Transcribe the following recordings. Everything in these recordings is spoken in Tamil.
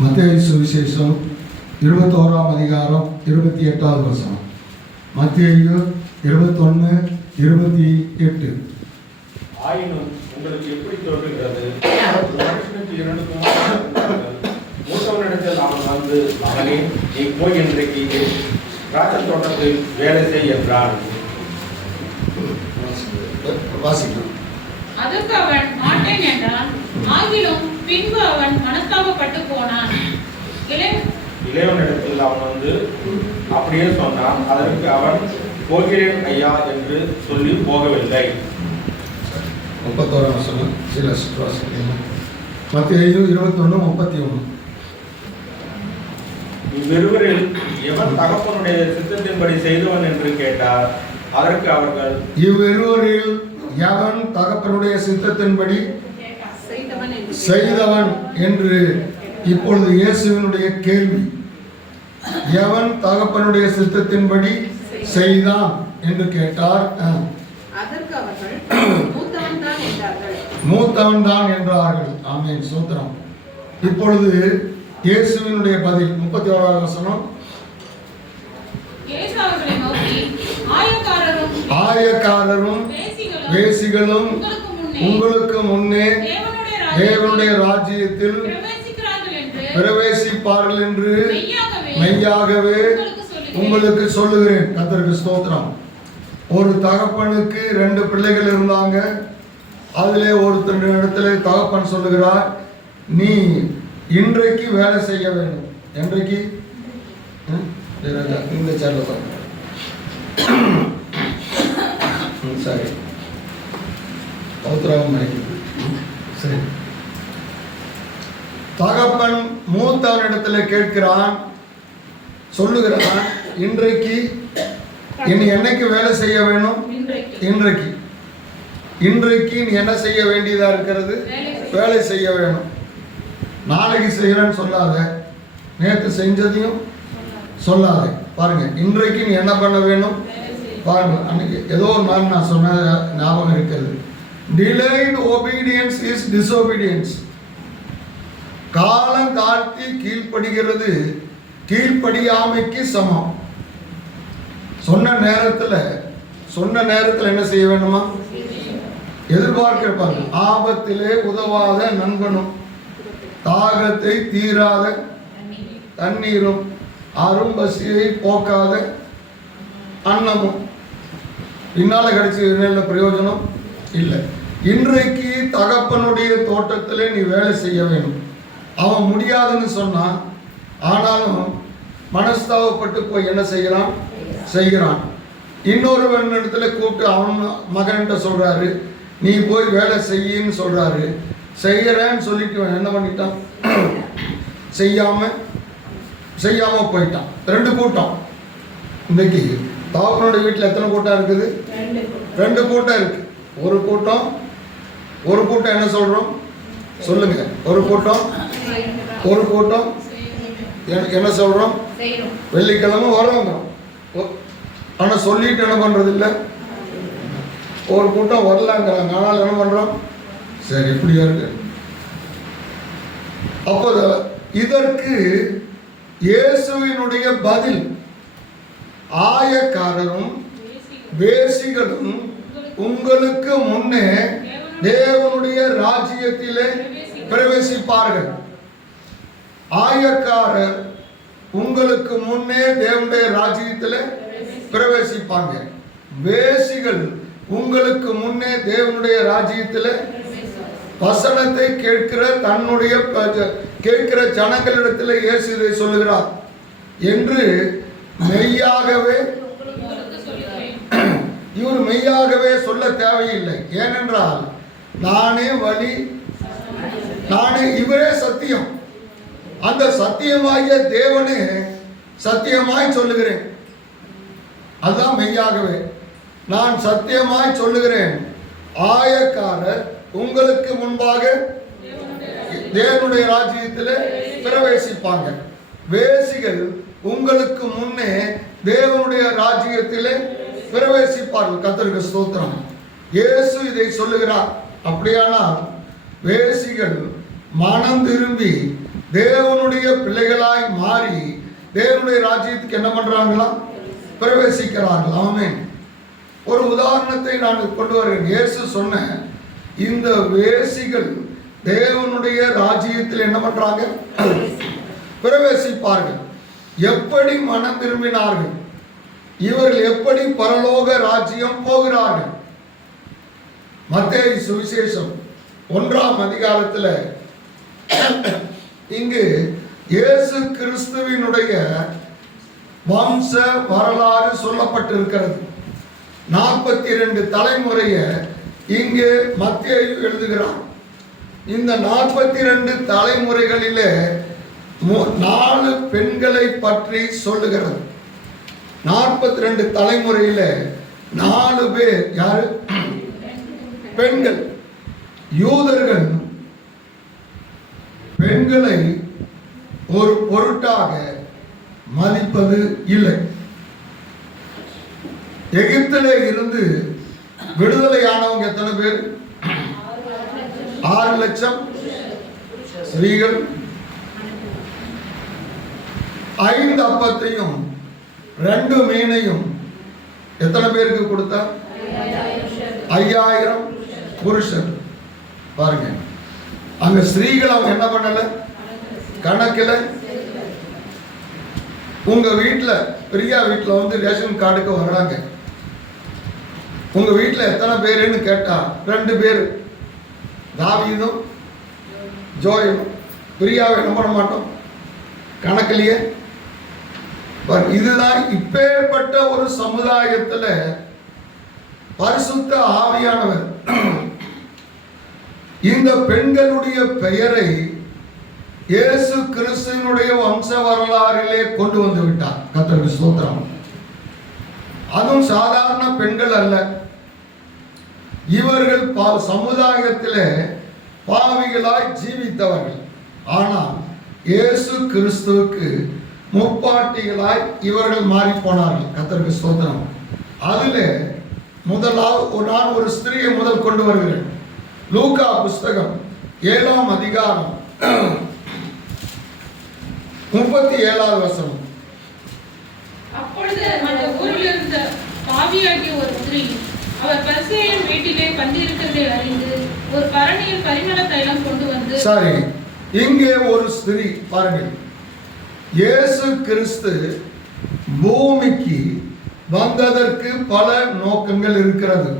மத்தேயு சுவிசேஷம் 21ஆம் அதிகாரம் 28வது வசனம். மத்தேயு 21:28. ஆயினும் உங்களுக்கு எப்படி தோன்றுகிறது, மனுஷனுக்கு 2 குமாரர்கள், மூத்தவனிடத்தில் அவன் வந்து, மகனே, நீ போய் இன்றைக்கு திராட்சை தோட்டத்தில் வேலை செய் என்றான். வாசிக்கலாம். அதற்கு அவன் மாட்டேன் என்றான். ஆகிலும் பின்பு அவன் மனஸ்தாபப்பட்டு போனான். இளையவனிடத்தில் அவன் வந்து அப்படியே சொன்னான். அதற்கு அவன், போகிறேன் ஐயா என்று சொல்லி போகவில்லை. 31ஆம் வசனம். சில வாசிக்கலாம். மத்தேயு 21:31. இவ்விருவரில் எவன் தகப்பனுடைய சித்தத்தின்படி செய்தவன் என்று கேட்டார். அதற்கு அவர்கள், இவ்விருவரில் எவன் தகப்பனுடைய சித்தத்தின்படி செய்தவன் என்று. இப்பொழுது இயேசுவினுடைய கேள்வி, எவன் தகப்பனுடைய சித்தத்தின்படி செய்தான் என்று கேட்டார். அதற்கு அவர்கள், மூத்தவன் தான் என்றார்கள். ஆமென், சூத்திரம். இப்பொழுது இயேசுவினுடைய பதில் 31ஆம் வசனம். இயேசு அவர்களை நோக்கி, ஆயக்காரரும் வேசிகளும் உங்களுக்கு முன்னே தேவனுடைய ராஜ்யத்தில் பிரவேசிப்பார்கள் என்று மெய்யாகவே உங்களுக்கு சொல்லுகிறேன். கர்த்தருக்கு ஸ்தோத்திரம். ஒரு தகப்பனுக்கு 2 பிள்ளைகள் இருந்தாங்க. அதிலே ஒருத்தர் இடத்துல தகப்பன் சொல்லுகிறார், நீ இன்றைக்கு வேலை செய்ய வேண்டும். என்றைக்கு? இந்த சேனல் சரி, சரி. தகப்பன் மூத்தவனிடத்துல கேட்கிறான், சொல்லுகிறான், இன்றைக்கு இனி என்னைக்கு வேலை செய்ய வேணும்? இன்றைக்கு. இன்றைக்கு நீ என்ன செய்ய வேண்டியதா இருக்கிறது? வேலை செய்ய வேணும். நாளைக்கு செய்யறேன்னு சொல்லாத, நேற்று செஞ்சதையும் சொல்லாத. பாருங்க, இன்றைக்கு நீ என்ன பண்ண வேணும்? பாருங்க, அன்னைக்கு ஏதோ ஒரு நாள் நான் சொன்ன ஞாபகம் இருக்கிறது. டிலேய்டு ஒபீடியன்ஸ் இஸ் டிசோபீடியன்ஸ். காலம் தாழ்த்தி கீழ்ப்படுகிறது கீழ்ப்படியாமைக்கு சமம். சொன்ன நேரத்தில் என்ன செய்ய வேணுமா? எதிர்பார்க்கிறாங்க. ஆபத்திலே உதவாத நண்பனும், தாகத்தை தீராத தண்ணீரும், அரும்பசியை போக்காத அன்னமும் பின்னால கிடைச்ச நல்ல பிரயோஜனம் இல்லை. இன்றைக்கு தகப்பனுடைய தோட்டத்தில் நீ வேலை செய்ய வேணும். அவன் முடியாதுன்னு சொன்னான், ஆனாலும் மனஸ்தாபப்பட்டு போய் என்ன செய்கிறான். இன்னொருவன் இடத்துல கூப்பிட்டு அவன் மகன்கிட்ட சொல்றாரு, நீ போய் வேலை செய்யின்னு சொல்றாரு. செய்யறேன்னு சொல்லிட்டு என்ன பண்ணிட்டான்? செய்யாம போயிட்டான். 2 கூட்டம். இன்னைக்கு தகப்பனுடைய வீட்டில் எத்தனை கூட்டம் இருக்குது? 2 கூட்டம் இருக்கு. ஒரு கூட்டம் என்ன சொல்றோம்? சொல்லுங்க. ஒரு கூட்டம் என்ன சொல்றோம்? வெள்ளிக்கிழமை வர்றோங்க, ஆனா சொல்லிட்டு என்ன பண்றது இல்லை. ஒரு கூட்டம் வரலாங்கிறாங்க, ஆனால் என்ன பண்றோம்? சரி, இப்படியா இருக்கு. அப்போ இதற்கு இயேசுவினுடைய பதில், ஆயக்காரரும் வேசிகளும் உங்களுக்கு முன்னே தேவனுடைய ராஜ்யத்திலே பிரவேசிப்பார்கள். ஆயக்காரர் உங்களுக்கு முன்னே தேவனுடைய ராஜ்யத்திலே பிரவேசிப்பாங்க. வேசிகள் உங்களுக்கு முன்னே தேவனுடைய ராஜ்யத்திலே வசனத்தை கேட்கிற ஜனங்களிடத்தில் இயேசு இதை சொல்லுகிறார் என்று இவர் மெய்யாகவே சொல்ல தேவையில்லை. ஏனென்றால் நானே வழி, இவரே சத்தியம். அந்த சத்தியமாகிய தேவனே சத்தியமாய் சொல்லுகிறேன். அதுதான் மெய்யாகவே. நான் சத்தியமாய் சொல்லுகிறேன், ஆயக்காரர் உங்களுக்கு முன்பாக தேவனுடைய ராஜ்யத்தில் பிரவேசிப்பாங்க. வேசிகள் உங்களுக்கு முன்னே தேவனுடைய ராஜ்யத்திலே பிரவேசிப்பார்கள். கர்த்தருக்கு ஸ்தோத்திரம். இயேசு இதை சொல்லுகிறார். அப்படியானால் வேசிகள் மனம் திரும்பி தேவனுடைய பிள்ளைகளாய் மாறி தேவனுடைய ராஜ்யத்துக்கு என்ன பண்றாங்களா? பிரவேசிக்கிறார்கள். ஆமென். ஒரு உதாரணத்தை நான் கொண்டு வருகிறேன். இயேசு சொன்ன இந்த வேசிகள் தேவனுடைய ராஜ்யத்தில் என்ன பண்றாங்க? பிரவேசிப்பார்கள். எப்படி மனம் திரும்பினார்கள்? இவர்கள் எப்படி பரலோக ராஜ்யம் போகிறார்கள்? மத்தேயு சுவிசேஷம் 1ஆம் அதிகாரத்தில் இங்கு இயேசு கிறிஸ்துவினுடைய வம்ச வரலாறு சொல்லப்பட்டிருக்கிறது. 42 தலைமுறையை இங்கே மத்தேயு எழுதுகிறார். இந்த 42 தலைமுறைகளிலே 4 பெண்களை பற்றி சொல்லுகிறது. 42 தலைமுறையில 4 பேர் யாரு? பெண்கள். யூதர்கள் பெண்களை ஒரு பொருட்டாக மதிப்பது இல்லை. எகிப்திலே இருந்து விடுதலையானவங்க எத்தனை பேர்? 6 லட்சம் ஸ்திரீகள். 5 அப்பத்தையும் 2 மீனையும் எத்தனை பேருக்கு கொடுத்தா? 5000 புருஷர். பாருங்க, அங்க ஸ்திரீகள் அவங்க என்ன பண்ணல? கணக்கில். உங்க வீட்டுல, பிரியா வீட்டுல வந்து ரேஷன் கார்டுக்கு வர்றாங்க. உங்க வீட்டுல எத்தனை பேருன்னு கேட்டா 2 பேர், தாவீதும் ஜோயும். பிரியாவை என்ன பண்ண மாட்டோம்? கணக்கிலேயே. இதுதான் இப்பேற்பட்ட ஒரு சமுதாயத்துல பரிசுத்த ஆவியானவர் இந்த பெண்களுடைய பெயரை இயேசு கிறிஸ்துவினுடைய வம்ச வரலாறிலே கொண்டு வந்து விட்டார். கர்த்தருக்கு ஸ்தோத்திரம். அதுவும் சாதாரண பெண்கள் அல்ல. இவர்கள் சமுதாயத்திலே பாவிகளாய் ஜீவித்தவர்கள். ஆனால் இயேசு கிறிஸ்துவுக்கு முப்பாட்டிகளாய் இவர்கள் மாறி போனார்கள். கர்த்தருக்கு ஸ்தோத்திரம். அதில் முதலாவது நான் ஒரு ஸ்திரியை முதல் கொண்டு வருகிறேன். லூக்கா புஸ்தகம் 7ஆம் அதிகாரம் 37வது வசனம். அப்பொழுது அந்த ஊரில் இருந்த பாவியாகிய ஒரு ஸ்திரீ அவர் பரிசேயன் வீட்டிலே பந்தியிருக்கிறதை அறிந்து ஒரு பரணியில் பரிமள தைலம் கொண்டு வந்து. சரி, இங்கே ஒரு ஸ்திரீ பாருங்கள். இயேசு கிறிஸ்து பூமிக்கு வந்ததற்கு பல நோக்கங்கள் இருக்கிறது.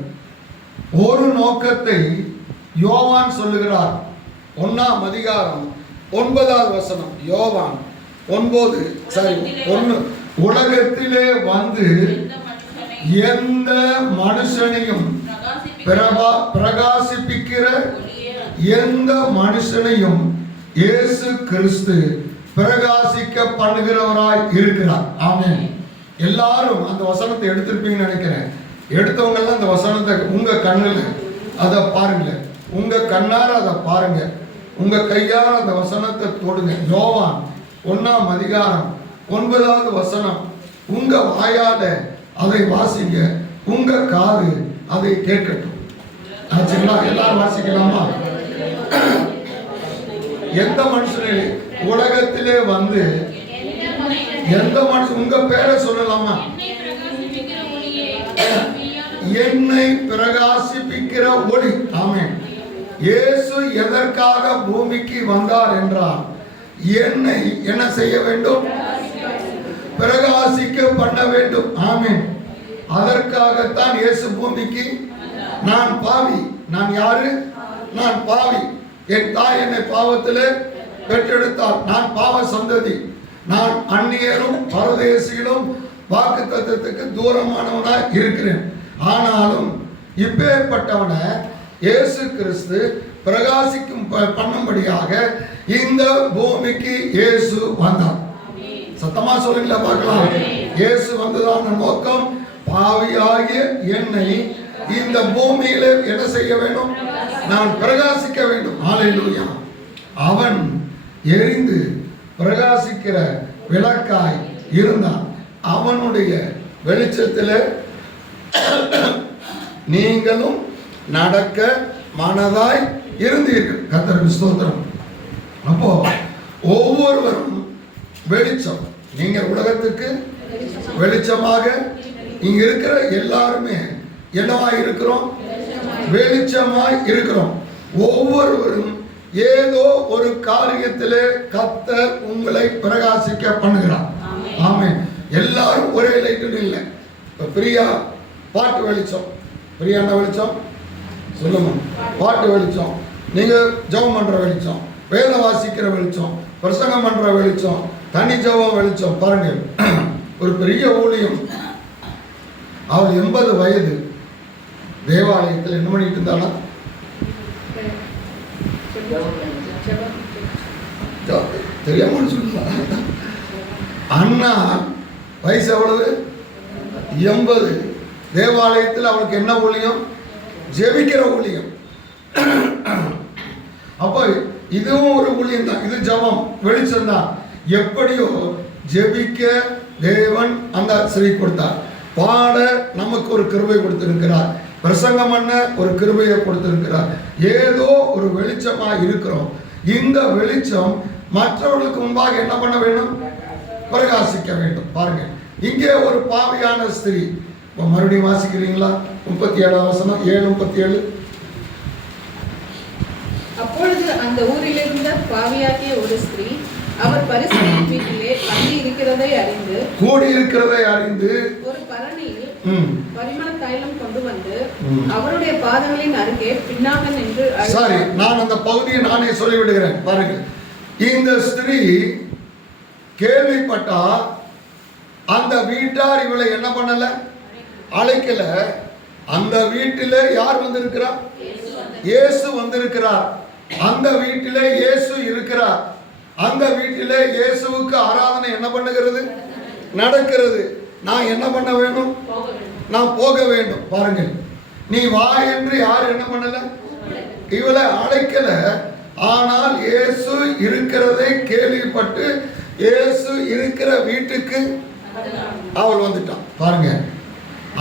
ஒரு நோக்கத்தை யோவான் சொல்லுகிறார். 1ஆம் அதிகாரம் 9வது வசனம். யோவான் 9:1. உலகத்திலே வந்து எந்த மனுஷனையும் பிரகாசிப்பிக்கிற எந்த மனுஷனையும் இயேசு கிறிஸ்து பிரகாசிக்க பண்ணுகிறவராய் இருக்கிறார். ஆமென். எல்லாரும் அந்த வசனத்தை எடுத்திருப்பீங்கன்னு நினைக்கிறேன். எடுத்தவங்க எல்லாம் அந்த வசனத்தை உங்க கண்ணுல அதை பாருங்க, உங்க கண்ணார அதை பாருங்க, உங்க கையார அந்த வசனத்தை தொடுங்க. யோவான் 1ஆம் அதிகாரம் 9வது வசனம். உங்க வாயால அதை வாசிங்க, உங்க காது அதை கேட்கட்டும். ஆச்சுங்களா? எல்லாரும் வாசிக்கலாமா? எந்த மனுஷனே உலகத்திலே வந்து எந்த மனுஷன், உங்க பேரை சொல்லலாமா? என்னை பிரகாசிப்பிக்கிற ஒளி. ஆமென். இயேசு எதற்காக பூமிக்கு வந்தார் என்றால் என்னை என்ன செய்ய வேண்டும்? பிரகாசிக்க பண்ண வேண்டும். ஆமென். அதற்காகத்தான் இயேசு பூமிக்கு. நான் பாவி. நான் யாரு? நான் பாவி. என் தாய் என்னை பாவத்திலே பெற்றெடுத்தார். நான் பாவ சந்ததி. நான் அந்நியரும் பரதேசிகளும் வாக்குத்தத்தத்துக்கு தூரமானவனாய் இருக்கிறேன். ஆனாலும் இப்பேற்பட்டவனை இயேசு கிறிஸ்து பிரகாசிக்கும் பண்ணும்படியாக இந்த பூமிக்கு இயேசு வந்தார். சத்தமா சொல்லுங்களா பார்க்கலாம். இயேசு வந்ததான நோக்கம் பாவியாகிய என்னை இந்த பூமியில என்ன செய்ய வேண்டும்? நான் பிரகாசிக்க வேண்டும். ஹல்லேலூயா. அவன் எரிந்து பிரகாசிக்கிற விளக்காய் இருந்தான். அவனுடைய வெளிச்சத்தில் நீங்களும் நடக்க மனதாய் இருந்தீர்கள். கர்த்தருக்கு ஸ்தோத்திரம். அப்போ ஒவ்வொருவரும் வெளிச்சம். நீங்க உலகத்துக்கு வெளிச்சமாக இங்க இருக்கிற எல்லாருமே என்னவாய் இருக்கிறோம்? வெளிச்சமாய் இருக்கிறோம். ஒவ்வொருவரும் ஏதோ ஒரு காரியத்திலே கர்த்தர் உங்களை பிரகாசிக்க பண்ணுகிறார். ஆமென். எல்லாரும் ஒரே லைட்டில் இல்லை. இப்ப பிரியா பாட்டு வெளிச்சம். பிரியா என்ன வெளிச்சம் சொல்லுங்க? பாட்டு வெளிச்சம். நீங்க ஜெபம் பண்ற வெளிச்சம், வேத வாசிக்கிற வெளிச்சம், பிரசங்கம் பண்ற வெளிச்சம், தனி ஜெபம் வெளிச்சம். பாருங்க, ஒரு பெரிய ஊழியம். அவள் 80 வயது தேவாலயத்தில் என்ன பண்ணிட்டு இருந்தாலும் தெரியாம சொல்லுங்க. அண்ணா வயசு எவ்வளவு? 80. தேவாலயத்தில் அவளுக்கு என்ன ஊழியம்? ஜெபிக்கிற ஊழியம். அப்ப இதுவும் ஒரு ஊழியம் தான். இது ஜெபம் வெளிச்சம் தான். எப்படியோ ஜெபிக்க தேவன் அந்த ஸ்ரீ கொடுத்தார். பாட நமக்கு ஒரு கிருபை கொடுத்திருக்கிறார். பிரசங்கம் பண்ண ஒரு கிருபையை கொடுத்திருக்கிறார். ஏதோ ஒரு வெளிச்சமா இருக்கிறோம். இந்த வெளிச்சம் மற்றவர்களுக்கு முன்பாக என்ன பண்ண வேண்டும்? பிரகாசிக்க வேண்டும். பாருங்க, இங்கே ஒரு பாவியான ஸ்திரீ. மறுபடியும் வாசிக்கிறீங்களா? 37 வசனம், 7:37. அப்பொழுது அந்த ஊரில் இருந்த பாவியாகிய ஒரு ஸ்திரீ அவர் பரிசேயன் வீட்டிலே பந்தி இருக்கிறதை அறிந்து ஒரு பரணியில் பரிமள தைலம் கொண்டு வந்து அவருடைய பாதங்களின் அருகே பின்னாக நின்று சரி, நான் அந்த பகுதியை நானே சொல்லிவிடுகிறேன். பாருங்க, இந்த ஸ்திரீ கேள்விப்பட்டா அந்த வீட்டார் இவளை என்ன பண்ணல? அழைக்கல. அந்த வீட்டிலே யார் வந்திருக்கிறார்? இயேசு வந்திருக்கிறார். அந்த வீட்டிலே இயேசு இருக்கிறார். அந்த வீட்டிலே இயேசுவுக்கு ஆராதனை என்ன பண்ணுகிறது? நடக்கிறது. நான் என்ன பண்ண வேண்டும்? நான் போக வேண்டும். பாருங்கள், நீ வா என்று யார் என்ன பண்ணல? இவளை அழைக்கல. ஆனால் இயேசு இருக்கிறதை கேள்விப்பட்டு இயேசு இருக்கிற வீட்டுக்கு அவள் வந்துட்டான். பாருங்க,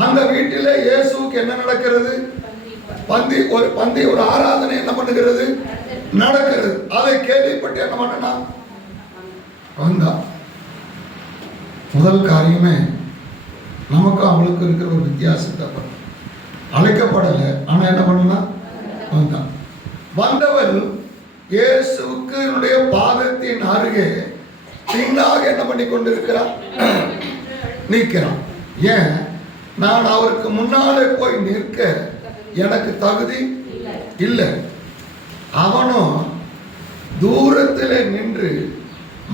அந்த வீட்டிலே இயேசுவுக்கு என்ன நடக்கிறது? பந்தி ஒரு ஆராதனை என்ன பண்ணுகிறது? நடக்கிறது. அதை கேள்விப்பட்டு என்ன பண்ணா? வந்தா. முதல் காரியமே நமக்கு அவளுக்கு இருக்கிற ஒரு வித்தியாசத்தை அழைக்கப்படல. ஆனா என்ன பண்ணா? வந்தான். வந்தவள் இயேசுவுக்கு பாதத்தின் அருகே பின்னாக என்ன பண்ணி கொண்டிருக்கிறார்? நிற்கிறான். ஏன்? நான் அவருக்கு முன்னாலே போய் நிற்க எனக்கு தகுதி இல்லை. அவனும் தூரத்திலே நின்று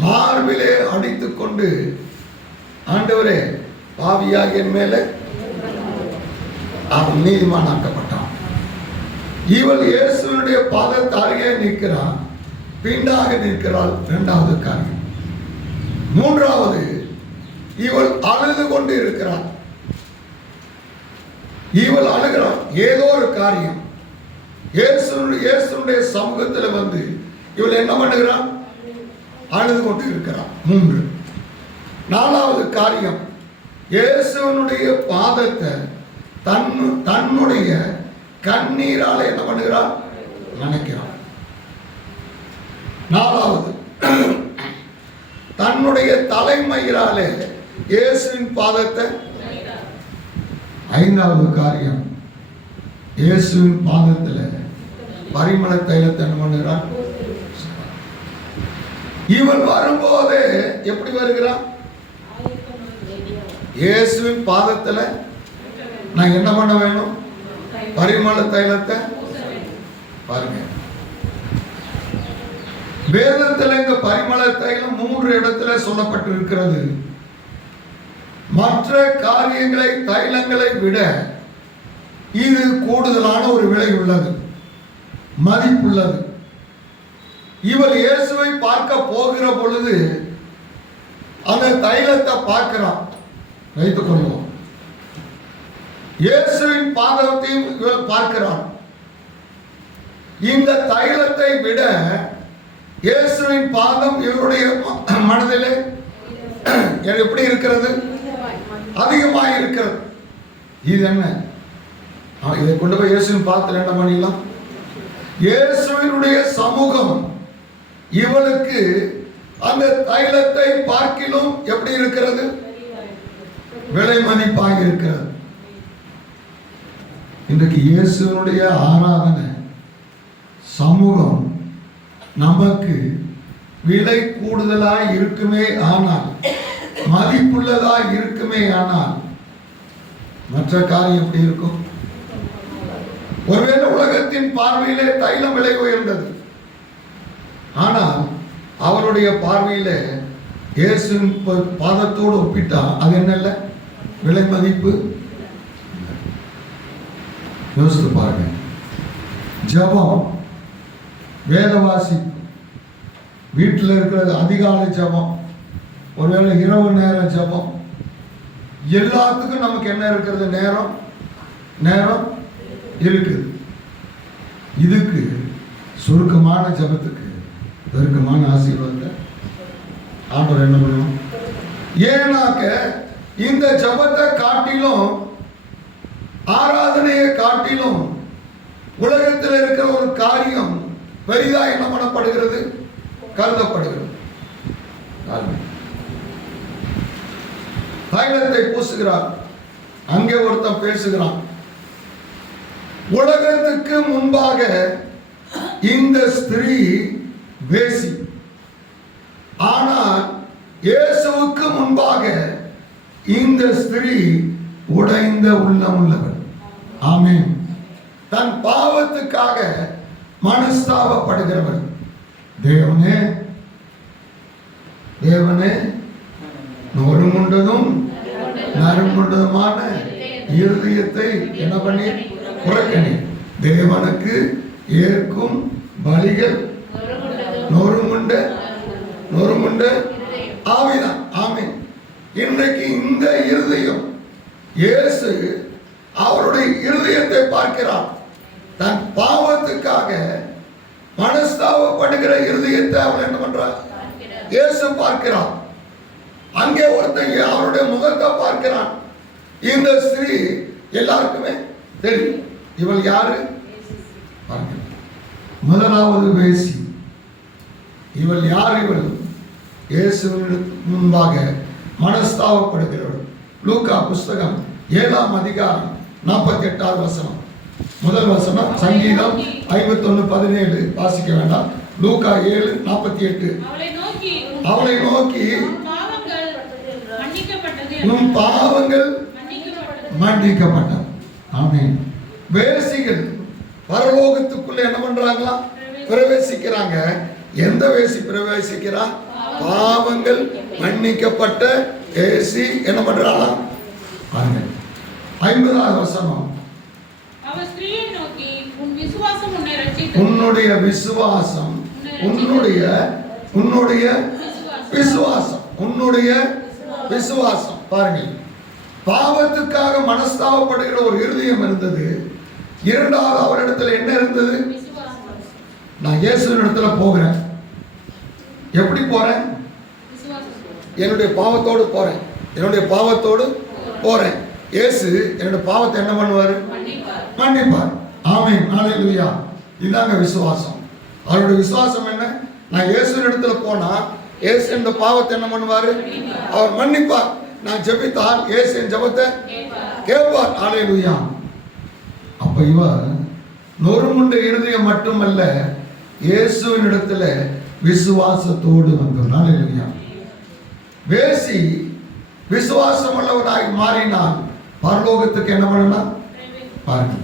மார்பிலே அடித்துக் கொண்டு, ஆண்டவரே பாவியாக என் மேலே அவன் நீதிமானாக்கப்பட்டான். இவள் இயேசுடைய பாதத்தை அருகே நிற்கிறான், பின்னாக நிற்கிறாள். இரண்டாவது காரியம். மூன்றாவது, இவள் அழுது கொண்டு இருக்கிறாள். இவள் அழுகிறாள். ஏதோ ஒரு காரியம் இயேசுடைய சமூகத்தில் வந்து இவள் என்ன பண்ணுகிறாள்? அழுது கொண்டு இருக்கிறாள். 3. நாலாவது காரியம், இயேசுனுடைய பாதத்தை தன்னுடைய கண்ணீரால் என்ன பண்ணுகிறாள்? நினைக்கிறாள். 4வது, தன்னுடைய தலைமயிராலே இயேசுவின் பாதத்தை. 5வது காரியம், இயேசுவின் பாதத்தில் பரிமள தைலத்தை என்ன பண்ணுகிறார்? இவன் வரும்போதே எப்படி வருகிறான்? இயேசுவின் பாதத்தில் நான் என்ன பண்ண வேணும்? பரிமள தைலத்தை. பாருங்க, வேதத்தில் இந்த பரிமள தைலம் 3 இடத்துல சொல்லப்பட்டிருக்கிறது. மற்ற காரியங்களை, தைலங்களை விட இது கூடுதலான ஒரு விலை உள்ளது, மதிப்புள்ளது. இவள் இயேசுவை பார்க்க போகிற பொழுது அந்த தைலத்தை பார்க்கிறான். வைத்துக் கொள்வோம், இயேசுவின் பாதத்தையும் இவள் பார்க்கிறான். இந்த தைலத்தை விட இயேசுவின் பாதம் இவருடைய மனதிலே எப்படி இருக்கிறது? அதிகமாக இருக்கிறது. இது என்ன? இதை கொண்டு போய் இயேசுவின் பாதத்தில் என்ன பண்ணிடலாம்? இயேசுவினுடைய சமூகம் இவளுக்கு அந்த தைலத்தை பார்க்கிலும் எப்படி இருக்கிறது? விலை மதிப்பாக இருக்கிறது. இன்றைக்கு இயேசுனுடைய ஆராதனை சமூகம் நமக்கு விலை கூடுதலாய் இருக்குமே ஆனால், மதிப்புள்ளதாய் இருக்குமே ஆனால், மற்ற காரியம் எப்படி இருக்கும்? ஒருவேளை உலகத்தின் பார்வையிலே தைலம் விலை உயர்ந்தது, ஆனால் அவருடைய பார்வையில இயேசு பாதத்தோடு ஒப்பிட்டா அது என்ன? விலை மதிப்பு. யோசித்து பாருங்க. ஜபம், வேதவாசி, வீட்டில் இருக்கிறது அதிகாலை ஜபம், ஒருவேளை இரவு நேர ஜபம், எல்லாத்துக்கும் நமக்கு என்ன இருக்கிறது? நேரம் இருக்குது. இதுக்கு சுருக்கமான ஜபத்துக்கு பெருக்கமான ஆசீர்வாதத்தை ஆண்டவர் என்ன பண்ணணும்? ஏன்னாக்க இந்த ஜபத்தை காட்டிலும், ஆராதனையை காட்டிலும் உலகத்தில் இருக்கிற ஒரு காரியம் பெரிதா என்ன பண்ணப்படுகிறது? கருதப்படுகிறது. தைலத்தை பூசுகிறார். அங்கே ஒருத்தன் பேசுகிறான். உலகத்துக்கு முன்பாக இந்த ஸ்திரீ வேசி, ஆனால் இயேசுவுக்கு முன்பாக இந்த ஸ்திரீ உடைந்த உள்ளமுள்ளவள். ஆமென். தன் பாவத்துக்காக மனஸ்தாபப்படுகிறவள். தேவனே, தேவனே, நொறுங்குண்டதும் நறுங்குண்டதுமான இருதயத்தை என்ன பண்ணி புறக்கணி. தேவனுக்கு ஏற்கும் பலிகள் நொறுங்குண்ட ஆவிதான். ஆமென். இன்றைக்கு இந்த இருதயம், இயேசு அவருடைய இருதயத்தை பார்க்கிறார். தன் பாவத்துக்காக மனஸ்தாபப்படுகிற இருதயத்தை அவர் என்ன பண்றார்? இயேசு பார்க்கிறார். அங்கே ஒருத்தன் அவருடைய முகத்தை பார்க்கிறான். இந்த ஸ்திரீ எல்லாருக்குமே தெரியும். இவள் யாரு? முதலாவது வேசி. இவள் யார்? இவள் இயேசுவின் முன்பாக மனஸ்தாபப்படுகிறவள். லூக்கா புஸ்தகம் 7ஆம் அதிகாரம் 48வது வசனம். முதல் வசனம் சங்கீதம் 51:17 வாசிக்க வேண்டாம். லூக்கா 7:48. அவளை நோக்கி உன் பாவங்கள் மன்னிக்கப்பட்டது. ஆமென். வேசிகள் பரலோகத்துக்குள்ள என்ன பண்றாங்களா? பிரவேசிக்கிறாங்க. எந்த வேசி பிரவேசிக்கிறா? பாவங்கள் மன்னிக்கப்பட்ட வேசி என்ன பண்றாளா? 50வது வசனம். உன்னுடைய விசுவாசம், உன்னுடைய விசுவாசம். பாருங்கள், பாவத்துக்காக மனஸ்தாபப்படுகிற ஒரு இருதயம் இருந்தது. இரண்டாவது அவரிடத்துல என்ன இருந்தது? நான் இயேசுவின் இடத்துல போகிறேன். எப்படி போறேன்? என்னுடைய பாவத்தோடு போறேன். இயேசு என்னுடைய பாவத்தை என்ன பண்ணுவாரு? மன்னிப்பார். ஆமென். ஹல்லேலூயா. இதாங்க விசுவாசம். அவருடைய விசுவாசம் என்ன? நான் இயேசுவின் இடத்துல போனா இயேசு இந்த பாவத்தை என்ன பண்ணுவாரு? அவர் மன்னிப்பார். நான் ஜெபித்தால் இயேசு என் ஜெபத்தை கேட்பார். ஹல்லேலூயா. அப்ப இவ நொறுங்குண்ட இருதயம் மட்டுமல்ல, இயேசுவின் இடத்துல விசுவாசத்தோடு வந்தார். ஹல்லேலூயா. வேசி விசுவாசம் உள்ளவராய் மாறினால் பரலோகத்துக்கு என்ன பண்ணலாம்? பாருங்க,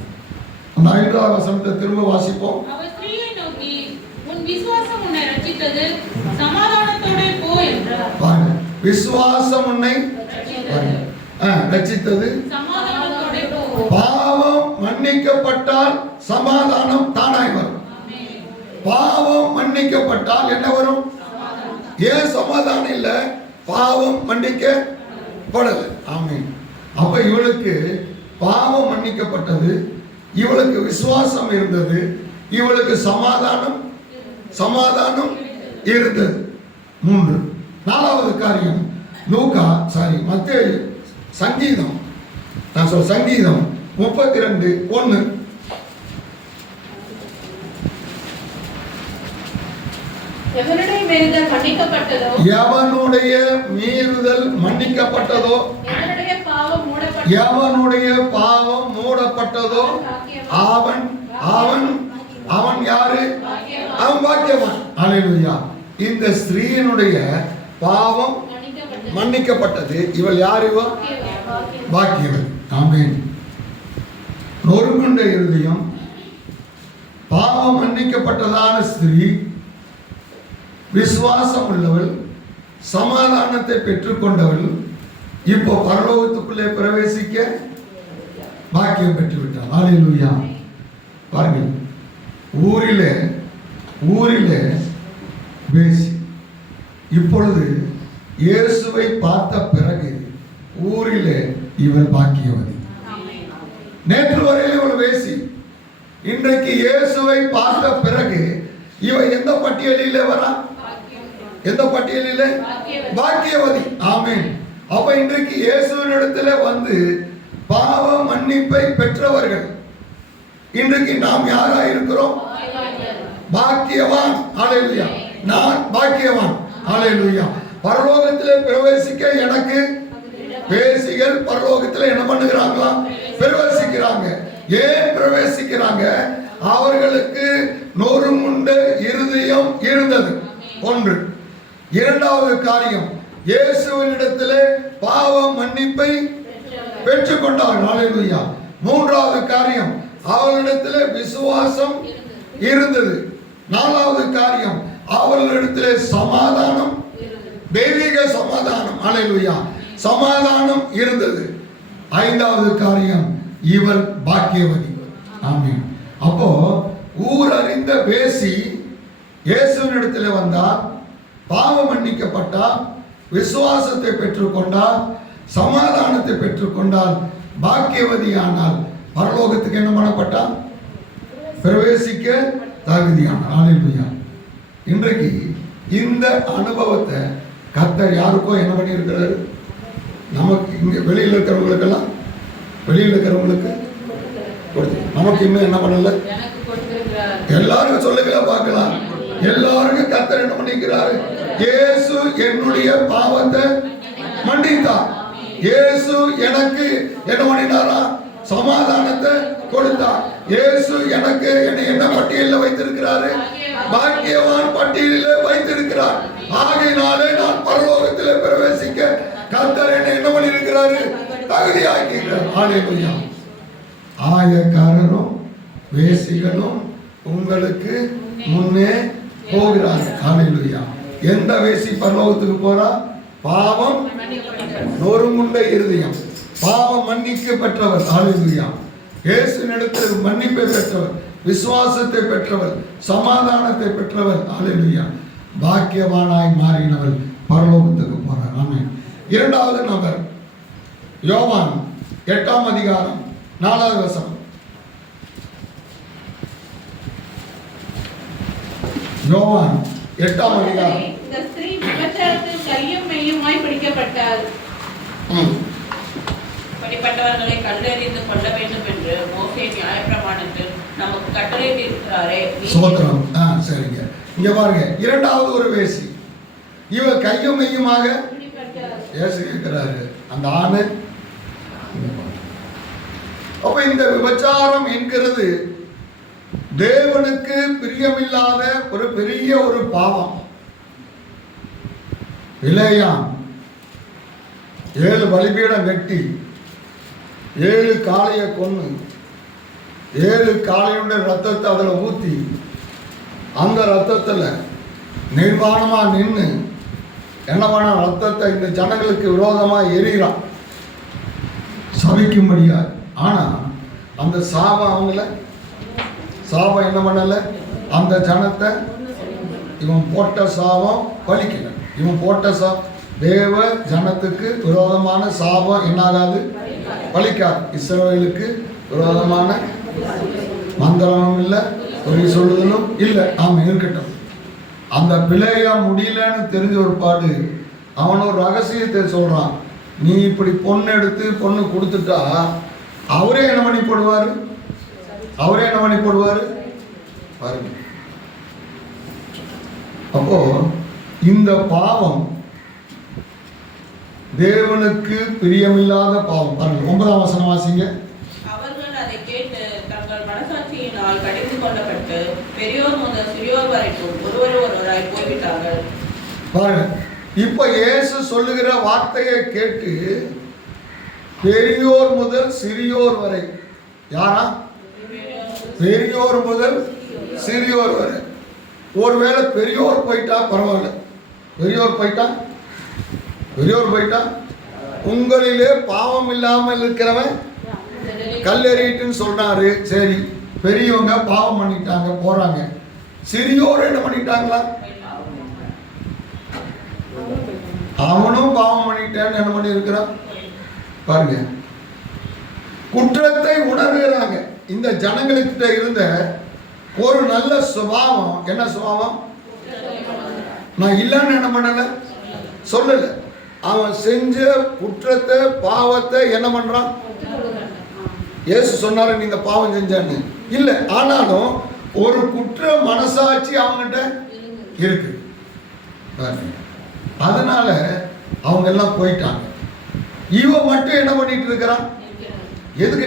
அந்த 5வது வசனத்தை திரும்ப வாசிப்போம். அவர் ஸ்திரீயை நோக்கி, உன் விசுவாசம் உன்னை ரட்சித்தது, சமாதானத்தோட போ என்றார். பாருங்க, விசுவாசம் உன்னை ரட்சித்தது, சமாதானத்தோட போ. பாவம் மன்னிக்கப்பட்டால் சமாதானம் தானாய் வரும். பாவம் மன்னிக்கப்பட்டால் என்ன வரும்? ஏன் சமாதானம் இல்ல? பாவம் மன்னிக்கப்படல. ஆமென். அப்ப இவளுக்கு பாவம் மன்னிக்கப்பட்டது, இவளுக்கு விசுவாசம் இருந்தது, இவளுக்கு சமாதானம் இருந்தது. 3. 4வது காரியம் மத்தேயு சங்கீதம் 32:1. எவருடைய மீறுதல் மன்னிக்கப்பட்டதோ, எவனுடைய மீறுதல் மன்னிக்கப்பட்டதோ, எவனுடைய பாவம் மூடப்பட்டதோ, எவனுடைய பாவம் மூடப்பட்டதோ அவன் அவன் அவன் யாரு? அவன் பாக்கியவான். அல்லேலூயா. இந்த ஸ்திரீயினுடைய பாவம் மன்னிக்கப்பட்டது. இவள் யார்? இவ பாக்கியவன். ஆமென். நொறுங்குண்ட இருதயம், பாவம் மன்னிக்கப்பட்டதான ஸ்திரீ, விசுவாசம் உள்ளவள், சமாதானத்தை பெற்றுக்கொண்டவள், இப்போ பரலோகத்துக்குள்ளே பிரவேசிக்க பாக்கியம் பெற்றுவிட்டாள். அல்லேலூயா. பாருங்கள், ஊரிலே பேசி இப்பொழுது இயேசுவை பார்த்த பிறகு ஊரிலே இவள் பாக்கியவதி. நேற்று வரையில் இவள் வேசி, இன்றைக்கு இயேசுவை பார்த்த பிறகு இவ எந்த பட்டியலிலே வரா? எந்த பட்டியலிலே? பாக்கியவதி. ஆமென். அப்ப இன்றைக்கு இயேசுவின் இடத்துல வந்து பாவ மன்னிப்பை பெற்றவர்கள் இன்றைக்கு நாம் யாரா இருக்கிறோம்? பாக்கியவான். அல்லேலூயா. நான் பாக்கியவான். அல்லேலூயா. பரலோகத்திலே பிரவேசிக்க எனக்கு பேசிகள் பரலோகத்தில் என்ன பண்ணுகிறாங்களா? பிரவேசிக்கிறாங்க. ஏன் பிரவேசிக்கிறாங்க? அவர்களுக்கு நொறுங்குண்ட இருதயம் இருந்தது. ஒன்று. இரண்டாவது காரியம், இயேசுவினிடத்திலே பாவ மன்னிப்பை பெற்றுக்கொண்டார்கள். அல்லேலூயா. மூன்றாவது காரியம், அவர்களிடத்திலே விசுவாசம் இருந்தது. நாலாவது காரியம், அவர்களிடத்திலே சமாதானம், தெய்வீக சமாதானம். அல்லேலூயா. சமாதானம் இருந்தது. ஐந்தாவது காரியம், இவள் பாக்கியவதி. ஆமென். அப்போ ஊர் அறிந்த வேசி இயேசுவினிடத்தில் வந்தார், பாவம் மன்னிக்கப்பட்டார், விசுவாசத்தை பெற்றுக்கொண்டார், சமாதானத்தை பெற்றுக்கொண்டால், பாக்கியவதியானால் பரலோகத்துக்கு என்ன பண்ணப்பட்டார்? பிரவேசிக்க தகுதியானார். அல்லேலூயா. இன்றைக்கு இந்த அனுபவத்தை கர்த்தர் யாருக்கோ என்ன பண்ணி இருக்கிறாரு? நமக்கு இங்க வெளியில் இருக்கிறவங்களுக்கெல்லாம், வெளியில் இருக்கிறவங்களுக்கு கொடுத்து, நமக்கு இன்னும் என்ன பண்ணல? எல்லாருக்கும் சொல்லுங்களா பார்க்கலாம். எல்லாருக்கும் கர்த்தர் என்ன பண்ணிக்கிறாரு? இயேசு என்னுடைய பாவத்தை மன்னித்தார். இயேசு எனக்கு என்ன பண்ணினாரா? சமாதானத்தை கொடுத்தார். இயேசு எனக்கு என்னை என்ன பட்டியலில் வைத்திருக்கிறாரு? பாக்கியவான் பட்டியலில் வைத்திருக்கிறார். ஆகையினாலே நான் பரலோகத்தில் பிரவேசிக்க கர்த்தர் என்னை என்ன பண்ணியிருக்கிறாரு? தகுதியாக்கிறார். அல்லேலூயா. ஆயக்காரரும் வேசிகளும் உங்களுக்கு முன்னே போகிறார்கள். அல்லேலூயா. எந்த வேசி பரலோகத்துக்கு போறா? பாவம் நொறுங்குண்ட இருதயம், பாவம் மன்னிக்க பெற்றவர். அல்லேலூயா. இயேசுவினிடத்தில் மன்னிப்பை பெற்றவர், விசுவாசத்தை பெற்றவர், சமாதானத்தை பெற்றவர். அல்லேலூயா. பாக்கியவானாய் மாறினவர் பரலோகத்துக்கு போறார். ஆமென். இரண்டாவது நபர் யோவான் 8ஆம் அதிகாரம் 4வது வசனம். யோவான் 8ஆம் அதிகாரம். இந்த ஸ்திரீ விபச்சாரத்தில் கையும் மெய்யுமாய் பிடிக்கப்பட்டாள். இப்படிப்பட்டவர்களை கல்லெறிந்து கொள்ள வேண்டும் என்று மோசே நியாயப்பிரமாணத்தில் நமக்கு கட்டளையிட்டிருக்கிறாரே. சோத்திரம். சரிங்க. இங்க பாருங்க, இரண்டாவது ஒரு வேசி, இவ கையும் மெய்யுமாக இயேசு கேட்கிறாரு அந்த ஆணு. அப்ப இந்த விபச்சாரம் என்கிறது தேவனுக்கு பிரியமில்லாத ஒரு பெரிய ஒரு பாவம் இல்லையா? 7 பலிபீடம் கட்டி 7 காளையை கொன்னு 7 காளையுடைய ரத்தத்தை அதில் ஊற்றி அந்த ரத்தத்தில் நிர்வாணமா நின்று என்ன பண்ண, ரத்தத்தை இந்த ஜனங்களுக்கு விரோதமாக எரிகிறான் சபிக்கும்படியா. ஆனால் அந்த சாபம் அவங்கள சாபம் என்ன பண்ணல, அந்த ஜனத்தை இவன் போட்ட சாபம் பலிக்கல. இவன் போட்ட தேவ ஜனத்துக்கு விரோதமான சாபம் என்னாகாது? பலிக்காது. இஸ்ரவேலுக்கு விரோதமான மந்திரமும் இல்லை, ஒரு சொல்லுதலும் இல்லை. ஆமாம், இருக்கட்டும். அந்த பிள்ளையா முடியலன்னு தெரிஞ்ச ஒரு பாடு அவன் ஒரு ரகசியத்தை சொல்றான். நீ இப்படி பொண்ணு எடுத்து பொண்ணு கொடுத்துட்டா அவரே என்ன பண்ணி போடுவாரு? அவரே என்ன பண்ணி போடுவாரு பாருங்க. அப்போ இந்த பாவம் தேவனுக்கு பிரியமில்லாத பாவம். பாருங்க 9ஆம் வசனம் வாசிங்க. அவர்கள் அதை கேட்டு தங்கள் மனசாட்சியினால் கடிந்து கொள்ளப்பட்டு பெரியோர் முதல் சிறியோர் வரைக்கும் ஒருவராய் போய்விட்டார்கள். பாருங்க, இப்ப இயேசு சொல்லுகிற வார்த்தையை கேட்டு பெரியோர் முதல் சிறியோர் வரை. யாரா? பெரியோர் முதல் சிறியோர் வரை. ஒருவேளை பெரியோர் போயிட்டா பரவாயில்ல. பெரியோர் போயிட்டா உங்களிலே பாவம் இல்லாமல் இருக்கிறவன் கல்லெறிட்டுன்னு சொல்றாரு. சரி, பெரியவங்க பாவம் பண்ணிட்டாங்க போறாங்க. சிறியோர் என்ன பண்ணிட்டாங்களா? அவனும் பாவம் பண்ணிட்டேன்னு என்ன பண்ணி இருக்கிறான் பாருங்க. குற்றத்தை உணர்கிறாங்க. இந்த ஜனங்களுக்கிட்ட இருந்த ஒரு நல்ல சுபாவம் என்ன சுபாவம்? நான் இல்லைன்னு என்ன பண்ணல, சொல்லல. அவன் செஞ்ச குற்றத்தை பாவத்தை என்ன பண்றான்? இயேசு சொன்னாரு நீ இந்த பாவம் செஞ்சான்னு இல்லை, ஆனாலும் ஒரு குற்ற மனசாட்சி அவங்ககிட்ட இருக்கு. அதனால அவங்க எல்லாம் போயிட்டாங்க. இவன் மட்டும் என்ன பண்ணிட்டு இருக்கிறான்? எதுக்கு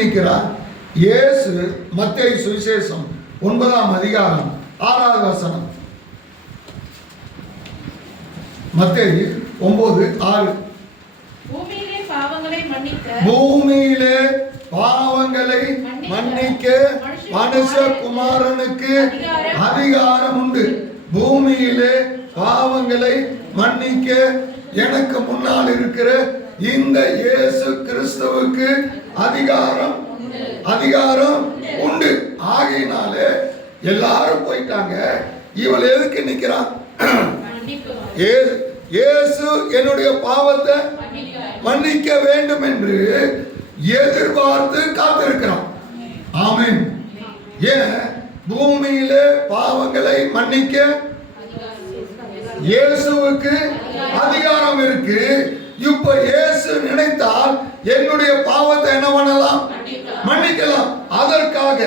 நிக்கிறா? இயேசு மத்தேயு சுவிசேஷம் 9ஆம் அதிகாரம் 6வது வசனம். மத்தேயு 9:6. பூமியிலே பாவங்களை மன்னிக்க மனுஷகுமாரனுக்கு அதிகாரம் உண்டு. பூமியிலே பாவங்களை மன்னிக்க எனக்கு முன்னால் இருக்கிற இந்த இயேசு கிறிஸ்துவுக்கு அதிகாரம் உண்டு. ஆகையினாலே எல்லாரும் போயிட்டாங்க. இவள் எதுக்கு நிக்கிறான்? இயேசு என்னுடைய பாவத்தை மன்னிக்க வேண்டும் என்று எதிர்பார்த்து காத்திருக்கிறான். ஆமென். ஏன்? பூமியிலே பாவங்களை மன்னிக்க இயேசுவுக்கு அதிகாரம் இருக்கு. இப்ப இயேசு நினைத்தால் என்னுடைய பாவத்தை என்ன பண்ணலாம்? மன்னிக்கலாம். அதற்காக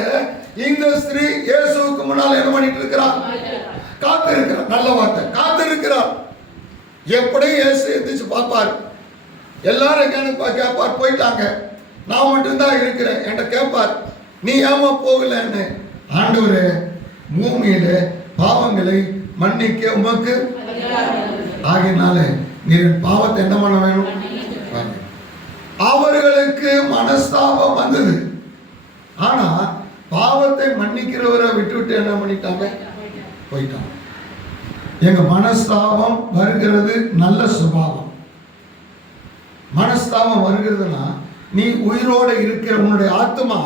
இந்த ஸ்திரீ இயேசுவுக்கு முன்னால் என்ன பண்ணிட்டு இருக்கிறார்? காத்திருக்கிறார். நல்ல வார்த்தை, காத்திருக்கிறார். எப்படி இயேசு எந்திரிச்சு பார்ப்பார்? எல்லாரும் கேட்பார், போயிட்டாங்க, நான் மட்டும்தான் இருக்கிறேன் என்கிட்ட கேட்பார், நீ ஏமா போகலன்னு. ஆண்டவரே, பூமியில பாவங்களை மன்னிக்க உமக்கு ஆகினால நீர் பாவத்தை என்ன பண்ண வேணும்? அவர்களுக்கு மனஸ்தாபம் வந்தது. ஆனா பாவத்தை மன்னிக்கிறவரை விட்டுவிட்டு என்ன பண்ணிட்டாங்க? போயிட்டாங்க. எங்க மனஸ்தாபம் வருகிறது நல்ல சுபாவம். மனஸ்தாபம் வருகிறதுனா நீ உயிரோட இருக்கிற உன்னுடைய ஆத்மா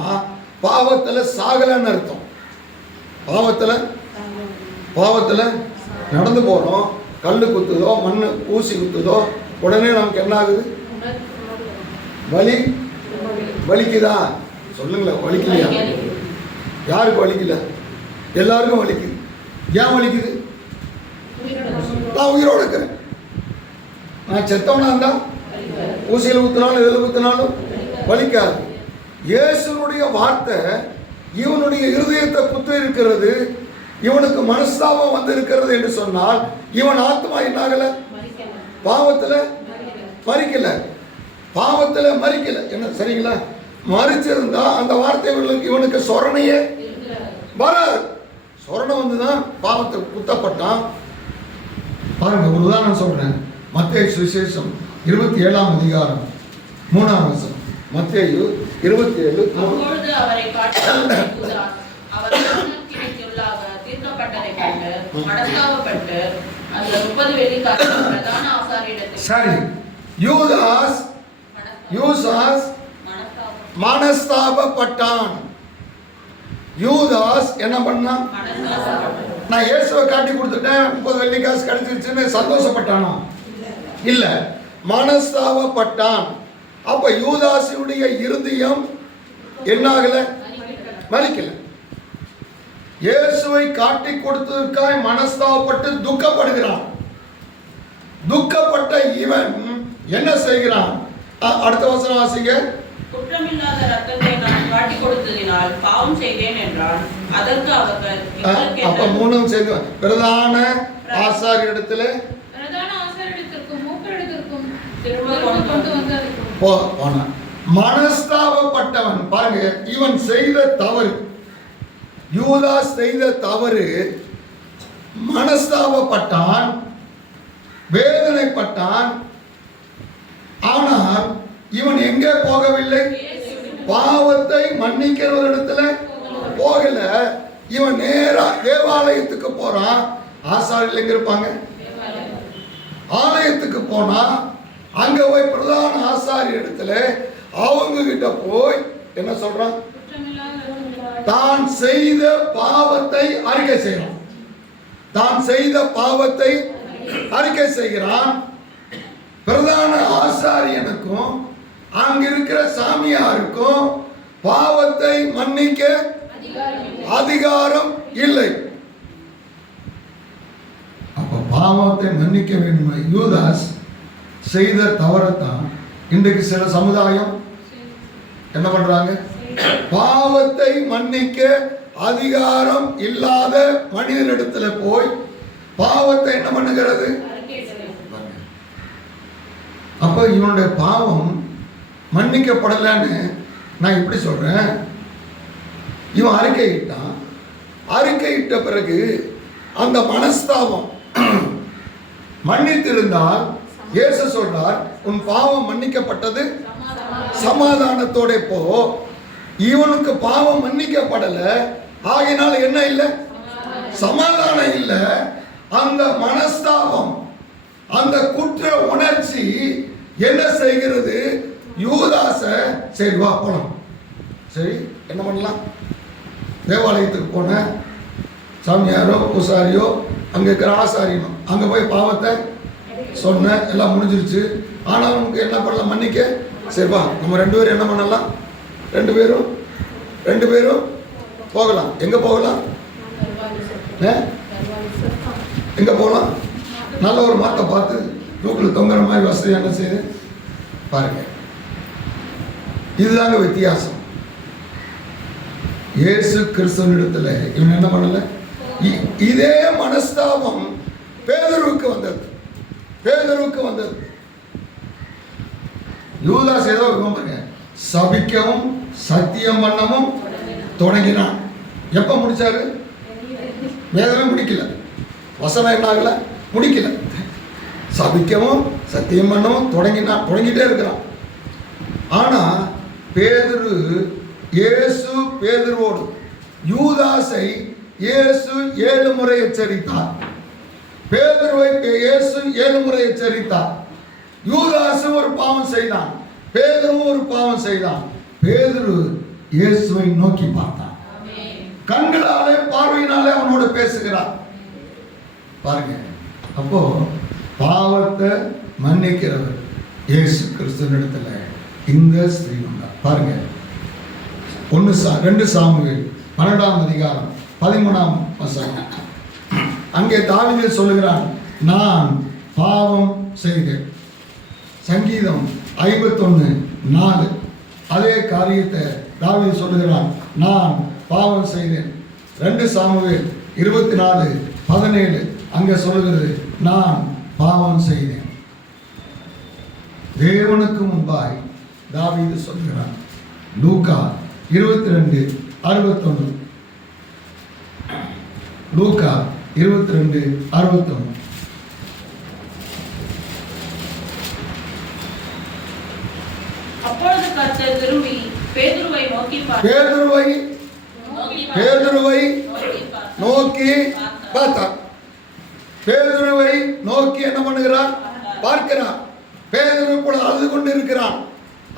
பாவத்துல சாகலன்னு அர்த்தம். பாவத்துல நடந்து போறோம், கல்லு குத்துதோ மண்ணு ஊசி குத்துதோ உடனே நமக்கு என்ன ஆகுது? வலிக்குதா? சொல்லுங்களேன், வலிக்கலையா? யாருக்கு வலிக்கல? எல்லாருக்கும் வலிக்குது. ஏன் வலிக்குது? நான் உயிரோட இருக்கிறேன். நான் செத்தவனா இருந்தா ஊசியில் ஊத்தினாலும் எதில் ஊத்தினாலும் வலிக்காது. இயேசுனுடைய வார்த்தை இவனுடைய இருதயத்தை குத்து இருக்கிறது. இவனுக்கு மனஸ்தாபம் வந்து இருக்கிறது என்று சொன்னால் இவன் ஆத்மா என்னாகல? பாவத்துல மறிக்கல. என்ன சரிங்களா? மறிச்சிருந்தா அந்த வார்த்தை இவனுக்கு சொரணையே வராது. சொரணை வந்துதான் பாவத்தை குத்தப்பட்டான். பாருங்க, ஒரு உதாரணம் சொல்றேன். மத்தேயு சுவிசேஷம் 27ஆம் அதிகாரம் 3ஆம் வசனம். மத்தேயு 27. அப்பொழுது அவரை காட்டி அவர் தீர்க்கப்பட்டதை கண்டு மனஸ்தாபப்பட்டு அந்த 30 வெள்ளிக்காசை பிரதான ஆசாரியரிடத்தில். சரி, யூதாஸ் மனஸ்தாபப்பட்டான். யூதாஸ் என்ன பண்ணான்? நான் இயேசுவை காட்டி கொடுத்துட்டேன், 30 வெள்ளிக்காசு கிடைச்சிருச்சுன்னு சந்தோஷப்பட்டானா? இல்ல, மனஸ்தாபப்பட்டான். அப்ப யூதாசினுடைய இருதயம் என்னாகல? மறிக்கல. இயேசுவை காட்டி கொடுத்ததற்காக மனஸ்தாபப்பட்டு துக்கப்படுகிறான். துக்கப்பட்ட இவன் என்ன செய்கிறான்? அடுத்த வசனம் வாசிங்க. குற்றமில்லாத ரத்தத்தை நான் காட்டி கொடுத்ததினால் பாவம் செய்தேன் என்றான். அதற்கு அவர்கள் அப்ப மூணும் சேர்ந்து பிரதான ஆசாரியரிடத்துல பிரதான ஆசாரியரிடத்திற்கும் மூப்பரிடத்திற்கும் திரும்ப கொண்டு வந்து அதுக்கு போனான். மனஸ்தாபப்பட்டவன் பாருங்க, இவன் செய்த தவறு, யூதாஸ் செய்த தவறு, மனஸ்தாபப்பட்டான், வேதனைப்பட்டான். ஆனால் இவன் எங்கே போகவில்லை? பாவத்தை மன்னிக்கிறவரிடத்துல போகல. இவன் நேரா தேவாலயத்துக்கு போறான். ஆசாரியில் எங்க இருப்பாங்க? ஆலயத்துக்கு போனா அங்க போய் பிரதான ஆசாரி இடத்துல அவங்க கிட்ட போய் என்ன சொல்றான்? தான் செய்த பாவத்தை அறிக்கை செய்யறான். தான் செய்த பாவத்தை அறிக்கை செய்கிறான். பிரதான ஆசாரியனுக்கும் அங்க இருக்கிற சாமியாருக்கும் பாவத்தை மன்னிக்க அதிகாரம் இல்லை. அப்ப பாவத்தை மன்னிக்க வேண்டும். யூதாஸ் செய்த தவறத்தான் இன்றைக்கு சில சமுதாயம் என்ன பண்றாங்க? பாவத்தை மன்னிக்க அதிகாரம் இல்லாத மனிதனிடத்துல போய் பாவத்தை என்ன பண்ணுகிறது? அப்ப இவனுடைய பாவம் மன்னிக்கப்படலன்னு நான் இப்படி சொல்றேன். இவன் அறிக்கையிட்டான். அறிக்கையிட்ட பிறகு அந்த மனஸ்தாபம் மன்னித்திருந்தால் இயேசு சொல்றார், உன் பாவம் மன்னிக்கப்பட்டது, சமாதானத்தோட போ. இவனுக்கு பாவம் மன்னிக்கப்படல, ஆகினால என்ன இல்லை? சமாதானம் இல்லை. அந்த மனஸ்தாபம், அந்த குற்ற உணர்ச்சி என்ன செய்கிறது? யூதாச சரி வா போலாம், சரி என்ன பண்ணலாம்? தேவாலயத்துக்கு போன சாமியாரோ பூசாரியோ அங்க இருக்கிற ஆசாரியனோ அங்க போய் பாவத்தை சொன்ன, எல்லாம் முடிஞ்சிருச்சு. ஆனால் உனக்கு என்ன பண்ணலாம்? மன்னிக்க. சரிப்பா, நம்ம 2 பேரும் என்ன பண்ணலாம்? 2 பேரும் போகலாம். எங்க போகலாம்? எங்க போகலாம்? நல்ல ஒரு மாட்டை பார்த்து தூக்கில் தொங்குற மாதிரி வசதியான செய்து பாருங்க. இதுதாங்க வித்தியாசம். இயேசு கிறிஸ்துவனிடத்துல இவன் என்ன பண்ணல? இதே மனஸ்தாபம் பேதுருவுக்கு வந்தது. யூதாஸ் ஏதோ பாருங்க, சபிக்கவும் சத்தியம் பண்ணவும் தொடங்கினான். எப்ப முடிச்சாரு? வேதமே முடிக்கல, வசனம் என்ன ஆகல, முடிக்கல. சபிக்கவும் சத்தியம் பண்ணவும் தொடங்கிட்டே இருக்கிறான். ஆனா பேதுரு, இயேசு பேதுருவோடு யூதாசை இயேசு 7 முறை எச்சரித்தார். பேதுருவை இயேசு 7 முறை எச்சரித்தார். யூதாசு ஒரு பாவம் செய்தான், பேதுருவும் ஒரு பாவம் செய்தான். பேதுரு இயேசுவை நோக்கி பார்த்தான். கண்களாலே பார்வையினாலே அவனோடு பேசுகிறான். பாருங்க, அப்போ பாவத்தை மன்னிக்கிறவர் இயேசு கிறிஸ்துவினிடத்துல இந்த ஸ்திரீ வந்தார். பாருங்க, 2 சாமுவேல் 12ஆம் அதிகாரம் 13ஆம் வசனம். அங்கே தாவீது சொல்லுகிறான், நான் பாவம் செய்தேன். சங்கீதம் 51:4 அதே காரியத்தை தாவீது சொல்லுகிறான், நான் பாவம் செய்தேன். 2 சாமுவேல் 24:17 அங்கே சொல்லுகிறது, நான் பாவம் செய்தேன். தேவனுக்கு முன்பாய் தாவீது சொல்கிறான். லூக்கா 22:61 லூக்கா 22:61 அப்பொழுது கர்த்தர் திரும்பி பேதுருவை நோக்கி பார்த்தார். பேதுருவை நோக்கி என்ன பண்ணுகிறார்? பார்க்கிறார். பேதுரு கூட அழுது கொண்டு இருக்கிறான்.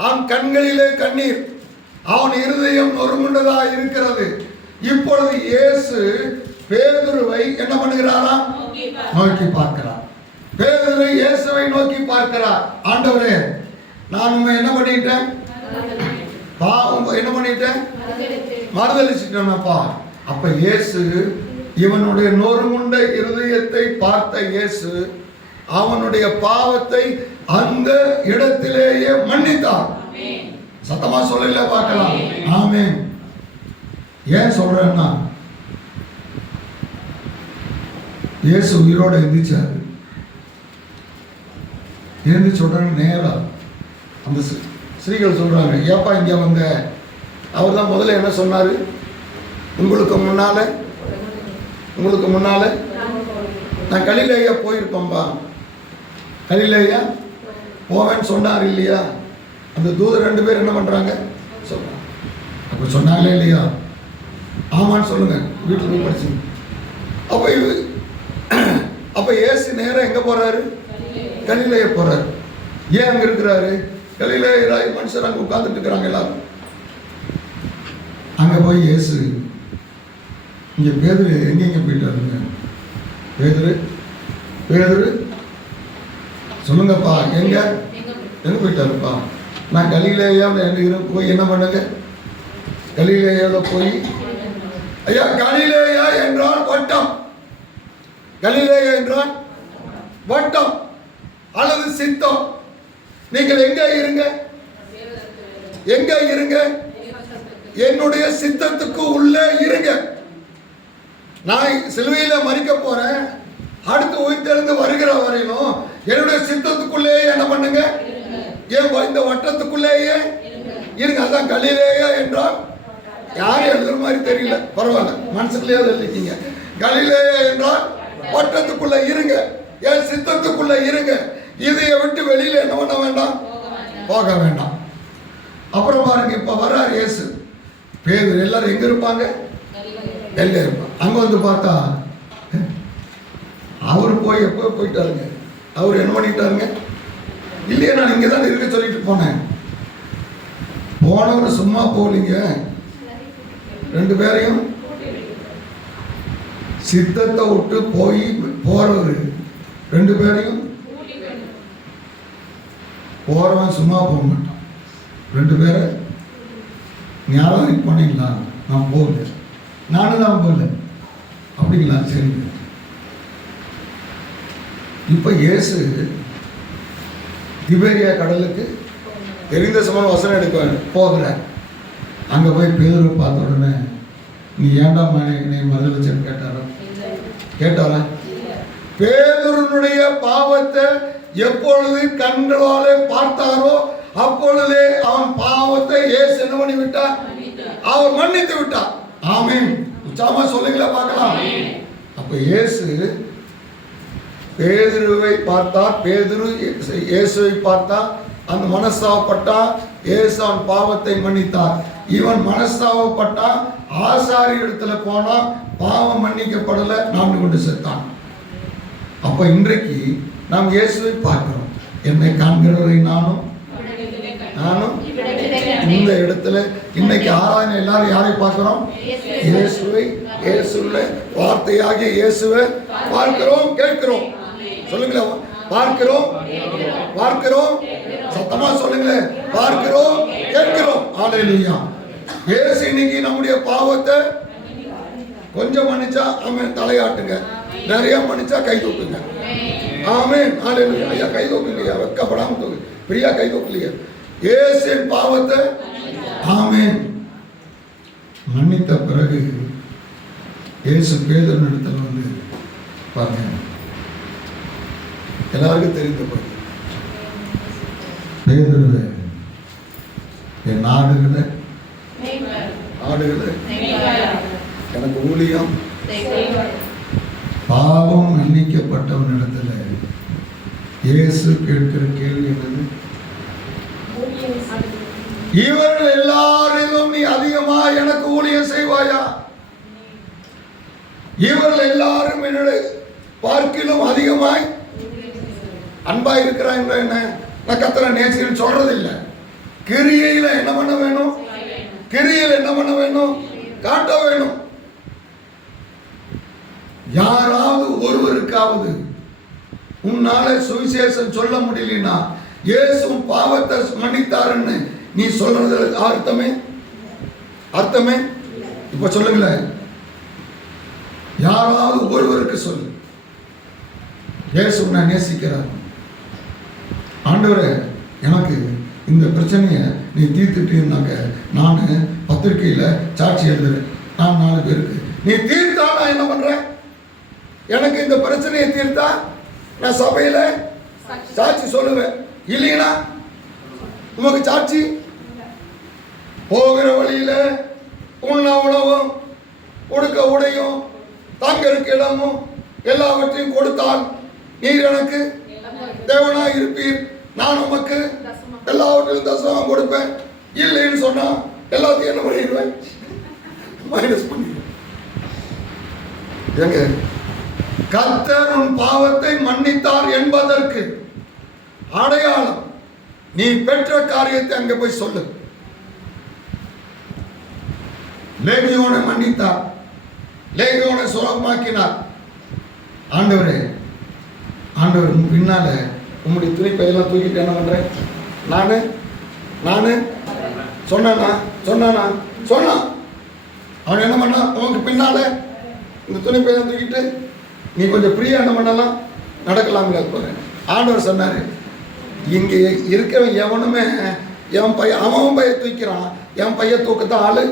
அவன் கண்களிலே கண்ணீர், அவன் இருதயம் நொறுங்குண்டதா இருக்கிறது. இப்பொழுது இயேசு பேதுருவை என்ன பண்ணுகிறாரா? நோக்கி பார்க்கிறார். பேதுரு இயேசுவை நோக்கி பார்க்கிறார். ஆண்டவரே, நான் உண்மை என்ன பண்ணிட்டேன்? பாவம் என்ன பண்ணிட்டேன்? மறுதலிச்சிட்டேனப்பா. அப்ப இயேசு இவனுடைய நொறுங்குண்ட இருதயத்தை பார்த்த இயேசு அவனுடைய பாவத்தை அந்த இடத்திலேயே மன்னித்தார். சத்தமா சொல்லல பார்க்கலாம். ஆமென். ஏன் சொல்றேன்னா, இயேசு உயிரோடு எந்திரிச்சாரு. எழுந்திரிச்ச உடனே நேராக அந்த ஸ்ரீகள் சொல்கிறாங்க, ஏப்பா இங்கே வந்த? அவர் தான் முதல்ல என்ன சொன்னார்? உங்களுக்கு முன்னால் நான் கலிலேயா போயிருப்பேன்பா. கலிலேயா போவேன்னு சொன்னார் இல்லையா? அந்த தூதர் 2 பேர் என்ன பண்ணுறாங்க? சொல்கிறாங்க. அப்போ சொன்னாங்களே இல்லையா? ஆமான்னு சொல்லுங்கள், வீட்டில் போய் படிச்சு. அப்போ இயேசு நேராக எங்கே போகிறாரு? கலிலேயா போகிறாரு. ஏன் அங்கே இருக்கிறாரு? கலிலேயராய் மனுஷர் அங்கே உட்கார்ந்துட்டு இருக்கிறாங்க எல்லாரும். அங்கே போய் இயேசு, இங்கே பேதுரு எங்கெங்கே போயிட்டாருங்க? பேதுரு சொல்லுங்கப்பா, எங்கே போயிட்டாருப்பா? நான் கலிலேயாவில் போய் என்ன பண்ணுங்க? கலிலேயாவில் போய், ஐயா கலிலேயா என்றால் வட்டம், கலிலேயா என்றால் வட்டம் அல்லது சித்தம். நீங்கள் எங்க இருங்க? என்னுடைய சித்தத்துக்கு உள்ளே இருங்க. நான் சிலுவையில மரிக்க போறேன், அடுத்து உயிர்த்தெழுந்து வருகிற வரையிலும் என்னுடைய சித்தத்துக்குள்ளேயே என்ன பண்ணுங்க? இந்த வட்டத்துக்குள்ளேயே இருங்க. அதான் கலிலேயா என்றால், யாரும் எழுதுற மாதிரி தெரியல, பரவாயில்ல, மனசுக்குள்ளேயே எழுதிட்டீங்க. கலிலேயா என்றால் வட்டத்துக்குள்ள இருங்க, என் சித்தத்துக்குள்ள இருங்க. இதையை விட்டு வெளியில என்ன பண்ண வேண்டாம்? போக வேண்டாம். அப்புறம் பாருங்க, இப்ப வர்றார் இயேசு. பேதுரு எல்லாரும் எங்க இருப்பாங்க? கலிலேயா இருப்பாங்க. அங்க வந்து பார்த்தா அவரு போய் எப்போ போயிட்டாருங்க? அவர் என்ன பண்ணிட்டாருங்க? இல்லையே, நான் இங்கே தான் இருக்க சொல்லிட்டு போனேன். போனவர் சும்மா போகலீங்க, 2 பேரையும் சித்தத்தை விட்டு போறவர் 2 பேரையும். போறவன் சும்மா போக மாட்டான். 2 பேரை ஞாபகம் பண்ணீங்களா? நான் போகல, நானும் தான் போகல. அப்படிங்களா? சரி. இப்ப இயேசு திபேரியா கடலுக்கு தெரிந்த சமன் வசனம் எடுக்க போகிற. அங்க போய் பேதுரு பார்த்த உடனே, நீ ஏண்டா என்னை மறுதளிச்சன்னு கேட்டாரா? பேதுருனுடைய பாவத்தை எப்பொழுது கண்களாலே பார்த்தாரோ அப்பொழுதே அவன் பாவத்தை இயேசு என்ன பண்ணி விட்டார்? அவர் மன்னித்து விட்டார். ஆமென். உச்சாமா சொல்லுங்களா பார்க்கலாம். அப்ப இயேசு பேதுருவை பார்த்தார், பேதுரு இயேசுவை பார்த்தார், அந்த மனஸ்தாபப்பட்டா, இயேசு அவன் பாவத்தை மன்னித்தார். இவன் மனஸ்தாபப்பட்டா, ஆசாரி இடத்துல போனா பாவம் மன்னிக்கப்படலை, நாம் கொண்டு செத்தான். அப்ப இன்றைக்கு நாம் இயேசுவை பார்க்கிறோம். என்னை காண்கிறவரை நானும் இந்த இடத்துல இன்னைக்கு ஆராதனை எல்லாரும் யாரை பார்க்கிறோம்? இயேசுவை, இயேசுவின் வார்த்தையாகிய இயேசுவை பார்க்கிறோம், கேட்கிறோம். சொல்லுங்களேன், பார்க்கிறோம், சத்தமா சொல்லுங்களேன், பார்க்கிறோம், கேட்கிறோம். ஹல்லேலூயா. இயேசு இன்னைக்கு நம்முடைய பாவத்தை கொஞ்சம் மன்னிச்சா ஆமென் தலையாட்டுங்க, நிறைய மன்னிச்சா கை தூக்குங்க. ஆமென். ஹல்லேலூயா. ஐயா கை தூக்குங்க, வெட்கப்படாம தூக்கு. பிரியா கை தூக்கலையா? இயேசுவின் பாவத்தை ஆமென் மன்னித்த பிறகு இயேசு பேதுரு இடத்துல வந்து பாருங்க, எல்லாருக்கும் தெரிந்த போது, பேதுருவே, என் ஆடுகளை எனக்கு ஊழியம், பாவம் மன்னிக்கப்பட்டவன் இடத்துல இயேசு கேட்கிற கேள்வி என்னது? இவர்கள் எல்லாரிலும் நீ அதிகமா எனக்கு ஊழியம் செய்வாயா? இவர்கள் எல்லாரும் என்னுடைய பார்க்கிலும் அதிகமாய் அன்பா இருக்கிறாய் என்ற என்ன? நான் கர்த்தரை நேசிக்கிறேன்னு சொல்றது இல்லை. கிரியையில என்ன பண்ண வேணும்? கிரியையில என்ன பண்ண வேணும்? காட்ட வேணும். யாராவது ஒருவருக்காவது உன்னால சுவிசேஷம் சொல்ல முடியலனா, இயேசு பாவத்தை மன்னித்தாருன்னு நீ சொல்றது அர்த்தமே இப்ப சொல்லுங்களேன். யாராவது ஒருவருக்கு சொல்லு, இயேசு நான் நேசிக்கிறார், ஆண்டவரே எனக்கு இந்த பிரச்சனையை நீ தீர்த்துட்டீங்கன்னாக்க நான் பத்திரிகையில் சாட்சி எழுதுறேன், நான் 4 பேருக்கு. நீ தீர்த்தா நான் என்ன பண்றேன்? எனக்கு இந்த பிரச்சனையை தீர்த்தா நான் சபையில சாட்சி சொல்லுவேன். இல்லைன்னா உமக்கு சாட்சி போகிற வழியில உண்ண உணவும் கொடுக்க உடையும் தங்களுக்கு இடமும் எல்லாவற்றையும் கொடுத்தால் நீர் எனக்கு தேவனாய் இருப்பீர், நான் உமக்கு எல்லாவற்றிலும் தசமம் கொடுப்பேன். இல்லைன்னு சொன்னா எல்லாத்தையும் என்ன பண்ணிடுவேன், மைனஸ் பண்ணிடுவேன். எங்க கர்த்தர் உன் பாவத்தை மன்னித்தார் என்பதற்கு அடையாளம் நீ பெற்ற காரியத்தை அங்க போய் சொல்லு. லேகியோனை மன்னித்தார், லேகியோனை சுலபமாக்கினார். ஆண்டவரே, ஆண்டவர் பின்னால உம்முடைய துணிப்பையெல்லாம் தூக்கிட்டு என்ன பண்றேன் நானு சொன்னான். அவன் என்ன பண்ணான், உனக்கு பின்னால இந்த துணிப்பையெல்லாம் தூக்கிட்டு நீ கொஞ்சம் ஃப்ரீயா என்ன பண்ணலாம், நடக்கலாம்ல போறேன். ஆண்டவர் சொன்னாரு, இங்கே இருக்கிறவன் எவனுமே என் பையன் அவன் பையன் தூக்கிறான், என் பையன் தூக்கத்தான் ஆளு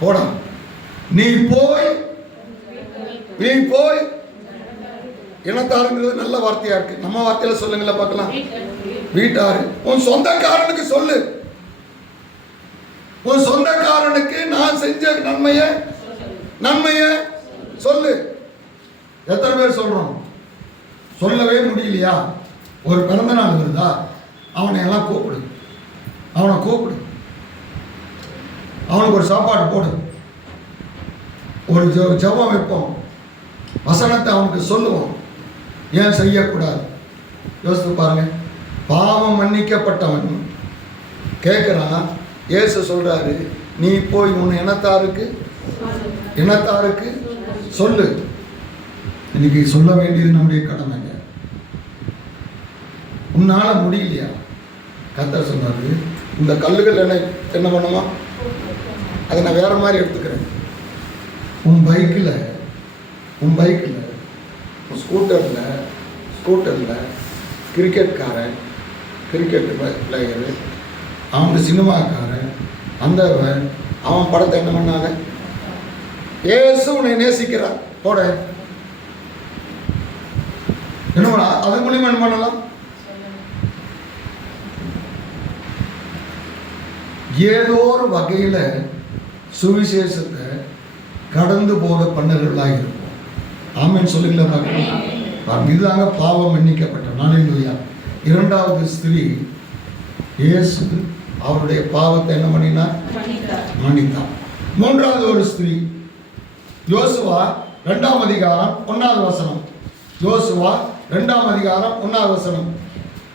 போடா. நீ போய் இனத்தாருங்கிறது நல்ல வார்த்தையா இருக்கு. நம்ம வார்த்தையில சொல்லுங்கள பார்க்கலாம். வீட்டாரு உன் சொந்தக்காரனுக்கு சொல்லு, உன் சொந்தக்காரனுக்கு நான் செஞ்ச நன்மைய சொல்லு. எத்தனை பேர் சொல்றோம்? சொல்லவே முடியலையா? ஒரு பிறந்த நாள் வருதா, அவனை எல்லாம் கூப்பிடு, அவனுக்கு ஒரு சாப்பாடு போடு, ஒரு ஜெபம் வைப்போம், வசனத்தை அவனுக்கு சொல்லுவோம். ஏன் செய்யக்கூடாது? யோசித்து பாருங்க. பாவம் மன்னிக்கப்பட்டவன் கேட்குறான், இயேசு சொல்றாரு, நீ போய் உன் இனத்தாருக்கு சொல்லு. இன்னைக்கு சொல்ல வேண்டியது நம்முடைய கடமைங்க. உன்னால முடியலையா? கர்த்தர் சொன்னாரு, இந்த கல்லுகள் என்ன பண்ணுமா, அதை நான் வேற மாதிரி எடுத்துக்கிறேன். உன் பைக்கில் உன் ஸ்கூட்டரில் கிரிக்கெட் பிளேயரு, அவன் சினிமாக்காரன், அவன் படத்தை என்ன பண்ணாங்க, இயேசு உன்னை நேசிக்கிறார் போட என்ன பண்ண, அது மூலியமா என்ன பண்ணலாம்? ஏதோ ஒரு வகையில் சுவிசேஷத்தை கடந்து போக பண்ணர்களாக இருக்கும். ஆமென் சொல்லுங்களா பார்க்கலாம். இதுதாங்க பாவம் மன்னிக்கப்பட்ட நாளிலுயா. இரண்டாவது ஸ்திரீ, இயேசு அவருடைய பாவத்தை என்ன பண்ணினார்? மன்னித்தார். மூன்றாவது ஒரு ஸ்திரீ, யோசுவா 2ஆம் அதிகாரம் 1வது வசனம். யோசுவா 2ஆம் அதிகாரம் 1வது வசனம்.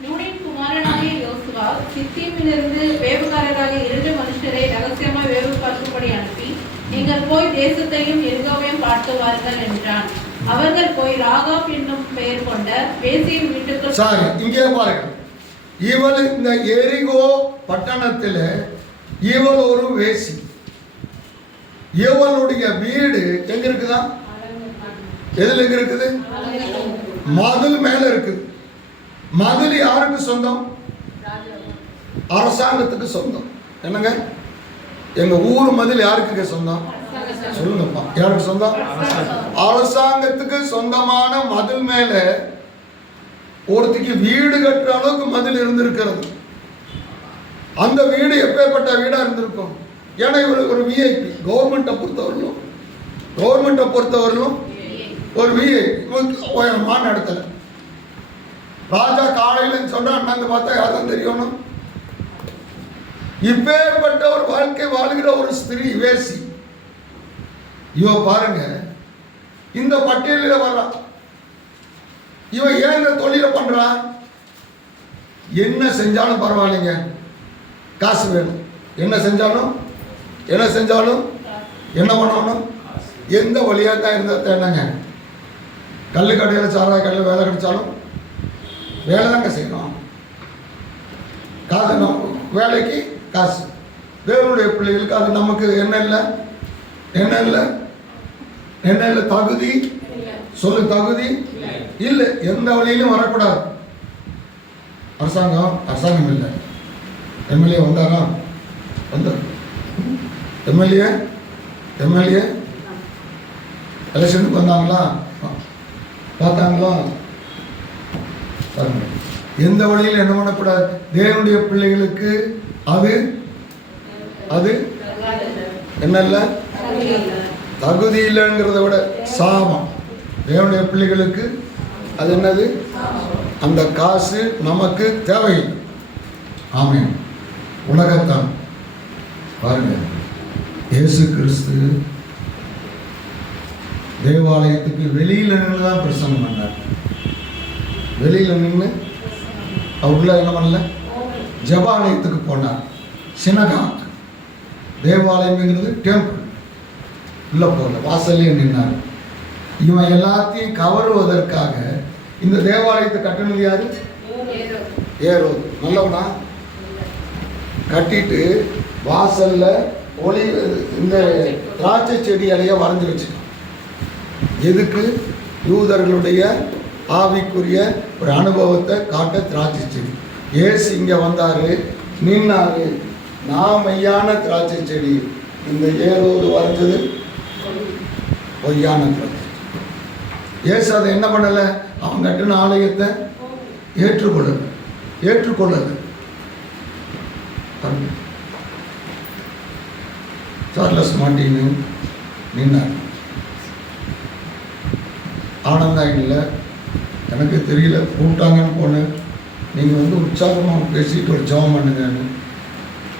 நூனின் குமாரனாகிய யோசுவா சித்தீமிலிருந்து வேவுகாரராகிய 2 மனுஷரை ரகசியமாய் வேவு பார்க்கும்படி அனுப்பி, நீங்கள் போய் தேசத்தையும் எரிகோவையும் பார்த்து வாருங்கள் என்றான். அவர்கள் போய் ராகாப் என்னும் பெயர் கொண்ட வேசியின் வீட்டுக்கு. சாரி, இங்கே பாருங்க. இவள் இந்த எரிகோ பட்டணத்தில் இவள் ஒரு வேசி. இவளுடைய வீடு எங்க இருக்குதா? எதுல எங்க இருக்குது? மதில் மேல இருக்குது. மதில் யாருக்கு சொந்தம்? அரசாங்கத்துக்கு சொந்தம். என்னங்க, எங்க ஊர் மதில் யாருக்கு சொந்தம்? சொல்லுங்கப்பா, யாருக்கு சொந்தம்? அரசாங்கத்துக்கு சொந்தமான மதில் மேல ஒருத்திக்கு வீடு கட்டுற அளவுக்கு மதில் இருந்திருக்கிறது. அந்த வீடு எப்பேற்பட்ட வீடா இருந்திருக்கும்? ஏன்னா இவருக்கு ஒரு விஐபி. கவர்மெண்ட்டை பொறுத்தவரையிலும் ஒரு விஐபி உயரமான இடத்துல. ராஜா காலையிலன்னு சொன்னா அண்ணாந்து பார்த்தா யாரும் தெரியணும். இப்பேற்பட்ட ஒரு வாழ்க்கை வாழ்கிற ஒரு ஸ்திரீ வேசி. இவ பாருங்க, இந்த பட்டியலில் வர்றா. இவ ஏன் இந்த தொழிலை பண்றா? என்ன செஞ்சாலும் பரவாயில்லைங்க, காசு வேணும். என்ன செஞ்சாலும் என்ன பண்ணணும்? எந்த வழியாக தான் இருந்தால் என்னங்க, கல் கடையில் சாராய கடையில் வேலை கிடைச்சாலும் வேலை தாங்க செய்யணும். காசு வேலைக்கு காசு. தேவனுடைய பிள்ளைகளுக்கு அது நமக்கு என்ன இல்லை தகுதி. சொல்லு, தகுதி இல்லை. எந்த வழியிலும் வரக்கூடாது. அரசாங்கம் இல்லை. எம்எல்ஏ வந்தாரா? எம்எல்ஏ எலெக்ஷனுக்கு வந்தாங்களா? பார்த்தாங்களா? பாருங்க, எந்த வழியில் என்ன பண்ணக்கூடாது? தேவனுடைய பிள்ளைகளுக்கு அது அது என்னல்ல, தகுதி இல்லைங்கிறத விட சாபம். தேவனுடைய பிள்ளைகளுக்கு அது என்னது? அந்த காசு நமக்கு தேவையில்லை. ஆமென். உலகத்தான் பாருங்க, இயேசு கிறிஸ்து தேவாலயத்துக்கு வெளியில் நின்று தான் பிரசங்கம் பண்ணார். வெளியில் நின்று அவருள்ள என்ன பண்ணல, ஜெபாலயத்துக்கு போனார். சினகாக், தேவாலயம்ங்கிறது டெம்பிள், உள்ள போகல, வாசல்லே நின்னார். இவன் எல்லாத்தையும் கவருவதற்காக இந்த தேவாலயத்தை கட்டணது யாரு? ஏரோது. நல்லவனா? கட்டிட்டு வாசல்ல ஒளி இந்த திராட்சை செடி இலைய வரைஞ்சி வச்சுட்டான். எதுக்கு? யூதர்களுடைய ஆவிக்குரிய ஒரு அனுபவத்தை காட்ட திராட்சை செடி. ஏசு இங்க வந்தாரு, நின்னாரு. நான் மெய்யான திராட்சை செடி, இந்த ஏரோது வரைஞ்சது பொய்யான திராட்சை. ஏசு அதை என்ன பண்ணல? அவன் கட்டின ஆலயத்தை ஏற்றுக்கொள்ளல. சார்லஸ் மார்ட்டின்னு நின்னார். ஆனந்தாயில எனக்கு தெரியல, கூப்பிட்டாங்கன்னு போனேன். நீங்கள் உற்சாகமாக பேசிட்டு ஒரு ஜெபம் பண்ணுங்கன்னு.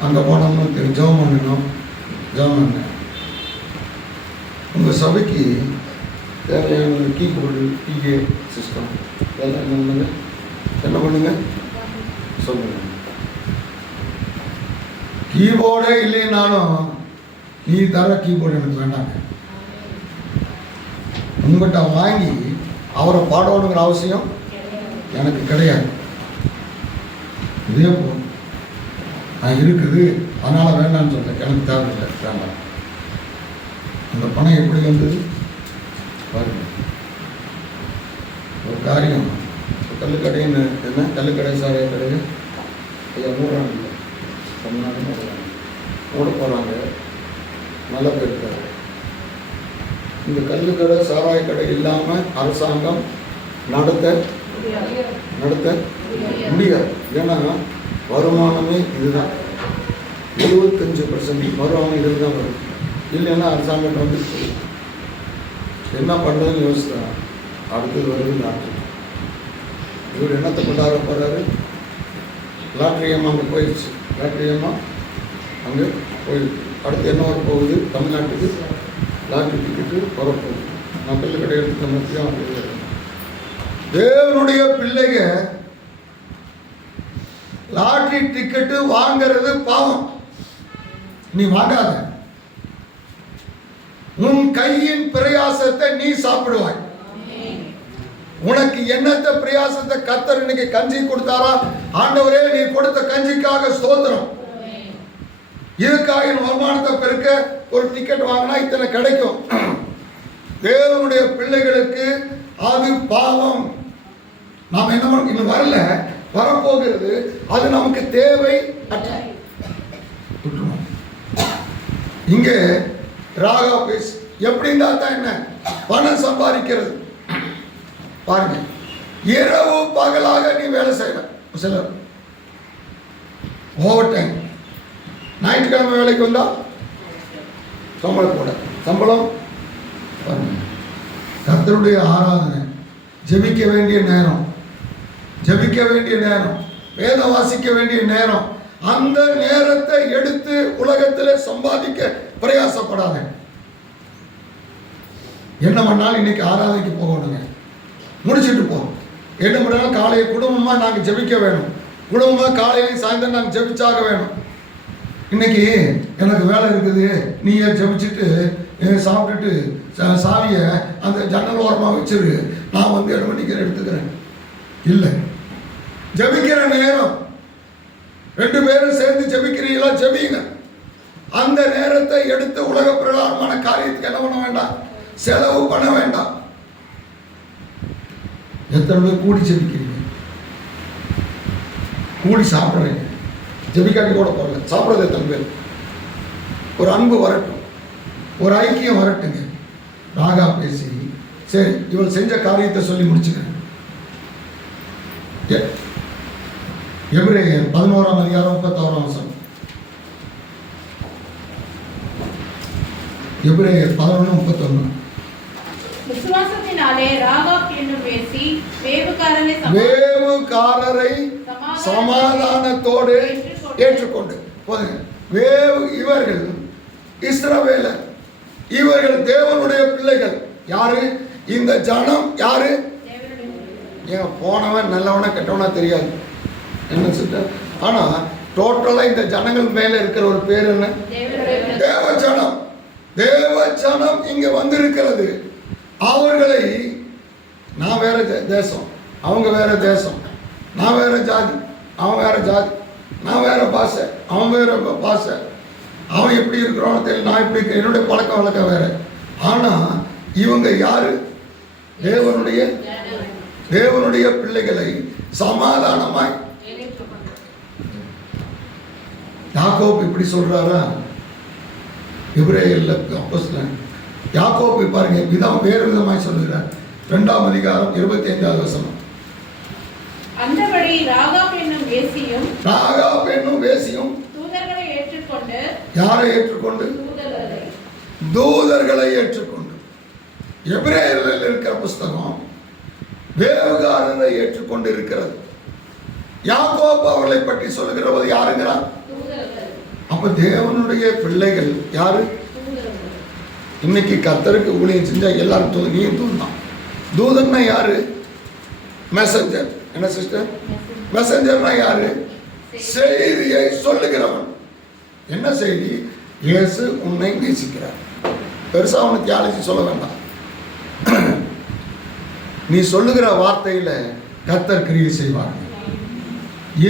அங்கே போனோம்னு தெரியும், ஜெபம் பண்ணணும். ஜெபம் பண்ணேன். உங்கள் சபைக்கு தேவையான கீபோர்டு, பிஏ சிஸ்டம் இதெல்லாம் என்ன பண்ணுங்க சொல்லுங்க. கீபோர்டே இல்லைனாலும் நீ தர கீபோர்டு எனக்கு வேண்டாங்க. உங்கள்கிட்ட வாங்கி அவரை பாடணுங்கிற அவசியம் எனக்கு கிடையாது. இதே போல் நான் இருக்குது, அதனால் வேண்டாம்னு சொல்கிறேன். எனக்கு தேவையில்லை, வேண்டாம். அந்த பணம் எப்படி வந்தது பாருங்க. ஒரு காரியம், கல்லுக்கடைன்னு என்ன, கல்லுக்கடை சாராய கடையை ஐயா மூடுறாங்க, இல்லை தமிழ்நாடு மூட போகிறாங்க. நல்ல பேர் இருக்காரு. இந்த கல்லுக்கடை சாராய கடை இல்லாமல் அரசாங்கம் நடத்த முடியாது. ஏன்னா வருமானமே இதுதான். 75% வருமானம் இதில் தான் வரும். இல்லைன்னா அரசாங்கம் வந்து என்ன பண்ணுறதுன்னு யோசித்தா அடுத்தது வருது லாட்ரி. இவர் என்னத்தை கொண்டாட போகிறாரு? லாட்ரி ஏமா அங்கே போயிடுச்சு. லாட்ரி ஏமா அங்கே போயிடுச்சு. அடுத்து என்ன வர போகுது? தமிழ்நாட்டுக்கு லாட்ரி டிக்கெட்டு வரப்போகுது. மக்கள் கடை எடுத்து மத்தியம். தேவனுடைய பிள்ளைங்க லாட்ரி டிக்கெட்டு வாங்கிறது பாவம். நீ வாங்காத. உன் கையின் பிரயாசத்தை நீ சாப்பிடுவாய். உனக்கு என்னத்த பிரயாசத்தை கர்த்தர் இன்னைக்கு கஞ்சி கொடுத்தாரா? ஆண்டவரே நீ கொடுத்த கஞ்சிக்காக ஸ்தோத்திரம். இதுக்காக என் வருமானத்தை பெருக்க ஒரு டிக்கெட் வாங்கினா இத்தனை கிடைக்கும். தேவனுடைய பிள்ளைகளுக்கு அது பாவம். நாம் என்ன பண்ண, இன்னும் வரல, வரப்போகிறது. அது நமக்கு தேவை அற்ற. இங்கே ராகா பேஸ் எப்படி இருந்தா தான் என்ன, பணம் சம்பாதிக்கிறது. பாருங்க, இரவு பகலாக நீ வேலை செய்யற. சிலர் ஓவர் டைம். ஞாயிற்றுக்கிழமை வேலைக்கு வந்தா சம்பளம் கூட சம்பளம். கர்த்தருடைய ஆராதனை, ஜெபிக்க வேண்டிய நேரம், ஜெபிக்க வேண்டிய நேரம், வேதம் வாசிக்க வேண்டிய நேரம், அந்த நேரத்தை எடுத்து உலகத்தில் சம்பாதிக்க பிரயாசப்படாத. என்ன பண்ணாலும் இன்னைக்கு ஆராதனைக்கு போகணுங்க, முடிச்சுட்டு போ. என்ன பண்ணாலும் காலையை குடும்பமாக நாங்கள் ஜெபிக்க வேணும். குடும்பமாக காலையிலையும் சாயந்தரம் நாங்கள் ஜெபிச்சாக வேணும். இன்னைக்கு எனக்கு வேலை இருக்குது, நீயே ஜெபிச்சுட்டு சாப்பிட்டுட்டு சாவியை அந்த ஜன்னல் ஓரமாக வச்சிரு, நான் 7 மணிக்கு எடுத்துக்கிறேன். இல்லை, ஜெபிக்கிற நேரம் 2 பேரும் சேர்ந்து ஜெபிக்கிறீங்களா? ஜெபிங்க. அந்த நேரத்தை எடுத்து உலக பிரகாரமான காரியத்துக்கு என்ன பண்ண வேண்டாம், செலவு பண்ண வேண்டாம். எத்தனை பேர் கூடி ஜெபிக்கிறீங்க? கூடி சாப்பிட்றீங்க. ஜெபிக்காட்டி கூட போகல, சாப்பிட்றது எத்தனை பேர்? ஒரு அன்பு வரட்டும், ஒரு ஐக்கியம் வரட்டுங்க. ராகா பேசி சரி, இவள் செஞ்ச காரியத்தை சொல்லி முடிச்சுக்கிறேன். எபிரேயர் 11ஆம் அதிகாரம் 36ஆம் வசனம். எபிரேயர் 11:31. விசுவாசத்தினாலே ராகாப் என்னும் வேசி வேவுகாரரை வேவுகாரரை சமாதானத்தோடு ஏற்றுக்கொண்டு போதுங்க. இவர்கள் இஸ்ரவேலர், இவர்கள் தேவனுடைய பிள்ளைகள். யாரு இந்த ஜனம்? யாரு? ஏன் போனவன் நல்லவனா கெட்டவனா தெரியாது, என்ன சிஸ்டர்? ஆனா டோட்டலா இந்த ஜனங்கள் மேல இருக்கிற ஒரு பேர் என்ன? தேவஜனம். தேவஜனம் இங்க வந்திருக்கிறது. அவர்களை, நான் வேற தேசம், அவங்க வேற தேசம், நான் வேற ஜாதி, அவன் வேற ஜாதி, நான் வேற பாஷை, அவன் வேற பாஷை, அவன் எப்படி இருக்கிறான்னு தெரியல, நான் எப்படி இருக்கிறேன், என்னுடைய பழக்க வழக்கம் வேற. ஆனா இவங்க யாரு? தேவனுடைய பிள்ளைகளை சமாதானமாய். யாக்கோபு இப்படி சொல்றாரா? எபிரேயர்ல அப்போஸ்தலன் யாக்கோபு பாருங்க, விதம் வேறு விதமாய் சொல்லுகிறார். 2ஆம் அதிகாரம் 25ஆவது வசனம். அந்தபடி ராகாப் என்னும் வேசியும் தூதர்களை ஏற்றுக்கொண்டு. யாரை ஏற்றுக்கொண்டு? தூதர்களை ஏற்றுக்கொண்டு. எபிரேயரில் இருக்கிற புஸ்தகம் வேவுகாரரை ஏற்றுக்கொண்டு இருக்கிறது. யாக்கோபு அவர்களை பற்றி சொல்லுகிறவர் யாருங்கிறார்? அப்ப தேவனுடைய பிள்ளைகள் யாரு? இன்னைக்கு கர்த்தருக்கு ஊழியம் செஞ்சா எல்லாரும் நீயும் தூதான். தூதன்னா யாரு? மெசஞ்சர். என்ன சிஸ்டர்? மெசஞ்சர்னா யாரு? செய்தியை சொல்லுகிறவன். என்ன செய்தி? இயேசு உன்னை நேசிக்கிறார். பெருசா அவனுக்கு தியாலஜி சொல்ல வேண்டாம். நீ சொல்லுகிற வார்த்தையில கர்த்தர் கிரியை செய்வார்.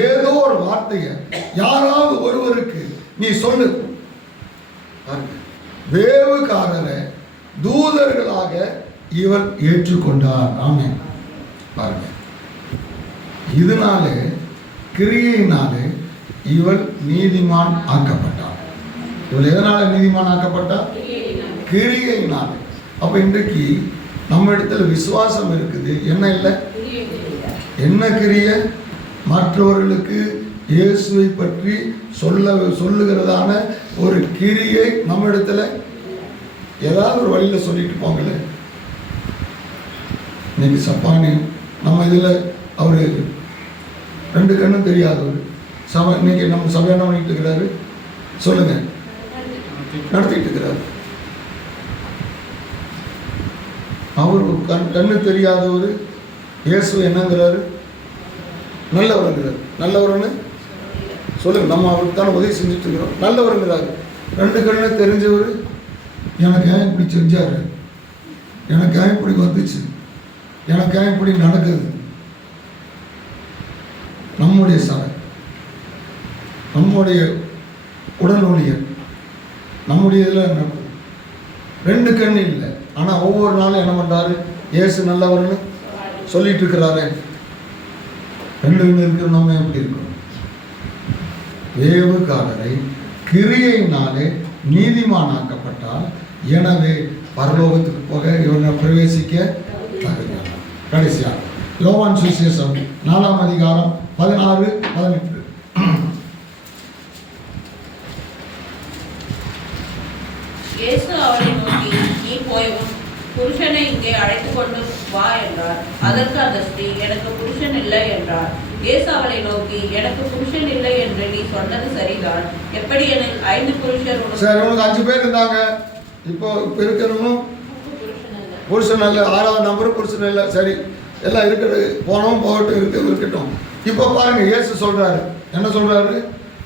ஏதோ ஒரு வார்த்தையை யாராவது ஒருவருக்கு நீ சொல்லு. வேவுகாரரை தூதர்களாக இவள் ஏற்றுக்கொண்டார். ஆமென். பாருங்க, இதனாலே கிரியையினாலே இவள் நீதிமான் ஆக்கப்பட்டார். இவள் எதனால நீதிமான் ஆக்கப்பட்டார்? கிரியையினாலே. அப்ப இன்றைக்கு நம்ம இடத்துல விசுவாசம் இருக்குது, என்ன இல்லை? என்ன கிரியை? மற்றவர்களுக்கு இயேசுவை பற்றி சொல்லுகிறதான ஒரு கிரியை நம்ம இடத்துல ஏதாவது ஒரு வழியில சொல்லிட்டு போங்களே. இன்னைக்கு சப்பானி நம்ம இதுல அவரு 2 கண்ணும் தெரியாதவர் சபை, இன்னைக்கு நம்ம சபை என்ன பண்ணிட்டு இருக்கிறாரு சொல்லுங்க? நடத்திட்டு இருக்கிறாரு. அவர் கண்ணு தெரியாதவர் இயேசு என்னங்கிறாரு? நல்லவருங்கிறார். நல்லவர்னு சொல்லுங்க, நம்ம அவருக்கு தானே உதவி செஞ்சுட்டு இருக்கிறோம். நல்லவருங்கிறாரு. 2 கண்ணு தெரிஞ்சவர் எனக்கு ஏன் இப்படி செஞ்சாரு, எனக்கு ஏன் இப்படி வந்துச்சு, எனக்கு ஏன் இப்படி நடக்குது? நம்முடைய சபை, நம்முடைய உடல் ஊழியர், நம்முடைய இதில் நடக்குது. 2 கண்ணு இல்லை, ஆனால் ஒவ்வொரு நாளும் என்ன பண்ணுறாரு? இயேசு நல்லவர்னு சொல்லிட்டு இருக்கிறாரு. 2 கண்ணு இருக்கிற நம்ம எப்படி இருக்கணும்? வேவுகாரரை கிரியையினாலே நீதிமானாக்கப்பட்டால் எனவே பரலோகத்துக்கு போக இவனை பிரவேசிக்க தகுதியான. கடைசியா யோவான் சுவிசேஷம் 4ஆம் அதிகாரம் 16-18. இயேசு அவரை நோக்கி, நீ போய் உன் புருஷனை இங்கே அழைத்துக் கொண்டு வா என்றார். அதற்கு அந்த ஸ்திரீ, எனக்கு புருஷன் இல்லை என்றார். இயேசு அவளை நோக்கி, எனக்கு புருஷன் இல்லை என்று நீ சொன்னது சரிதான். எப்படி எனில் 5 புருஷர் உனக்கு 5 பேர் இருந்தாங்க, இப்போ இருக்கிறவங்களும் புருஷன் இல்லை, 6ஆவது நம்பரும் புருஷன் இல்லை. சரி, எல்லாம் இருக்கிறது, போனோம் போகட்டும், இருக்கட்டும். இப்போ பாருங்க, இயேசு சொல்றாரு. என்ன சொல்றாரு?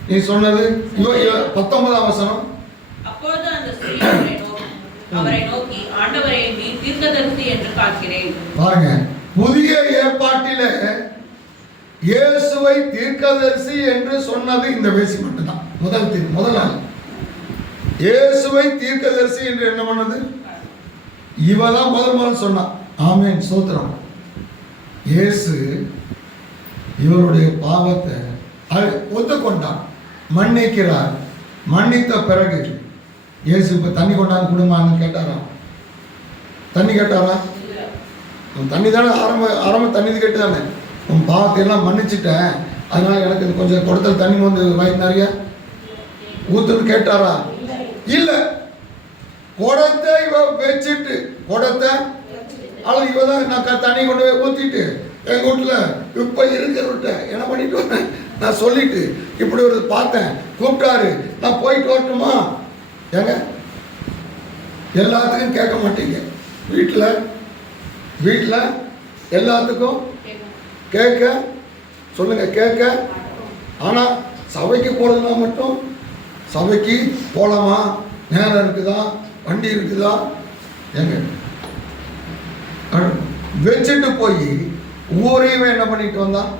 நீ சொன்னது 19ஆம் வசனம். அப்பொழுது அந்த ஸ்திரீ அவரை நோக்கி, ஆண்டவரே, நீ தீர்க்கதரிசி என்று பார்க்கிறேன். பாருங்க, புதிய ஏற்பாட்டிலே இயேசுவை தீர்க்கதரிசி என்று சொன்னது இந்த வேசி மட்டும்தான். முதல் நாள் இயேசுவை தீர்க்கதரிசி என்று என்ன பண்ணது? இவதான் முதல் சொன்னான். ஆமென், ஸ்தோத்திரம். இயேசு இவருடைய பாவத்தை ஒத்துக்கொண்டான், மன்னிக்கிறார். மன்னித்த பிறகு இயேசு இப்ப தண்ணி கொண்டாந்து குடும்பம் கேட்டாரா? தண்ணி கேட்டாரா? உன் தண்ணி தானே ஆரம்ப தண்ணி கேட்டு தானே உன் பாவத்தையெல்லாம் மன்னிச்சிட்டேன், அதனால எனக்கு இது கொஞ்சம் கொடுத்தல் தண்ணி வந்து வயிறு நிறைய ஊத்துன்னு கேட்டாரா? இல்லை. குடத்தை இவ வச்சுட்டு குடத்தை அல்லது இவ தான் நான் தண்ணி கொண்டு போய் ஊற்றிட்டு எங்கள் வீட்டில் இப்போ இருக்கிறவர்கிட்ட என்ன பண்ணிட்டு வரேன் நான் சொல்லிட்டு இப்படி ஒரு பார்த்தேன், கூப்பிட்டாரு, நான் போயிட்டு வரட்டுமா? ஏங்க எல்லாத்துக்கும் கேட்க மாட்டீங்க. வீட்டில் எல்லாத்துக்கும் கேட்க சொல்லுங்க, கேட்க. ஆனால் சபைக்கு போகிறதுனா மட்டும் சபைக்கு போகலாமா, நேரம் இருக்குதா, வண்டி இருக்குதா, ஏங்க வச்சுட்டு போய் ஊரையும் என்ன பண்ணிட்டு வந்தான்?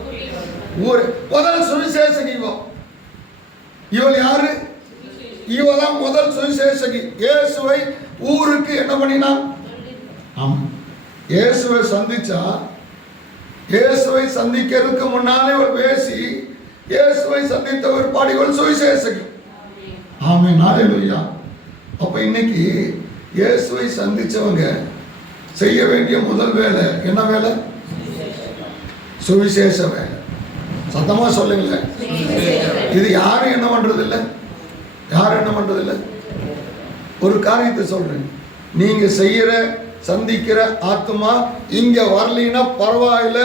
ஊர் முதல் சுவிசேஷகி இவள் யாரு? இவதான் முதல் சுவிசேஷகி. இயேசுவை ஊருக்கு என்ன பண்ணினான்? ஆமா, இயேசுவை சந்திச்சா. இயேசுவை சந்திக்கிறதுக்கு முன்னாலே இவள் பேசி இயேசுவை சந்தித்தவர் பாடிவள் சுவிசேஷகி. ஆமென், ஹல்லேலூயா. அப்ப இன்னைக்கு இயேசுவை சந்திச்சவங்க செய்ய வேண்டிய முதல் வேலை என்ன வேலை? சுவிசேஷ வேலை. சத்தமா சொல்லுங்களேன். இது யாரும் என்ன பண்றது இல்லை, யாரும் என்ன பண்றது இல்லை. ஒரு காரியத்தை சொல்றேன், நீங்க செய்யற சந்திக்கிற ஆத்மா இங்க வரலினா பரவாயில்ல,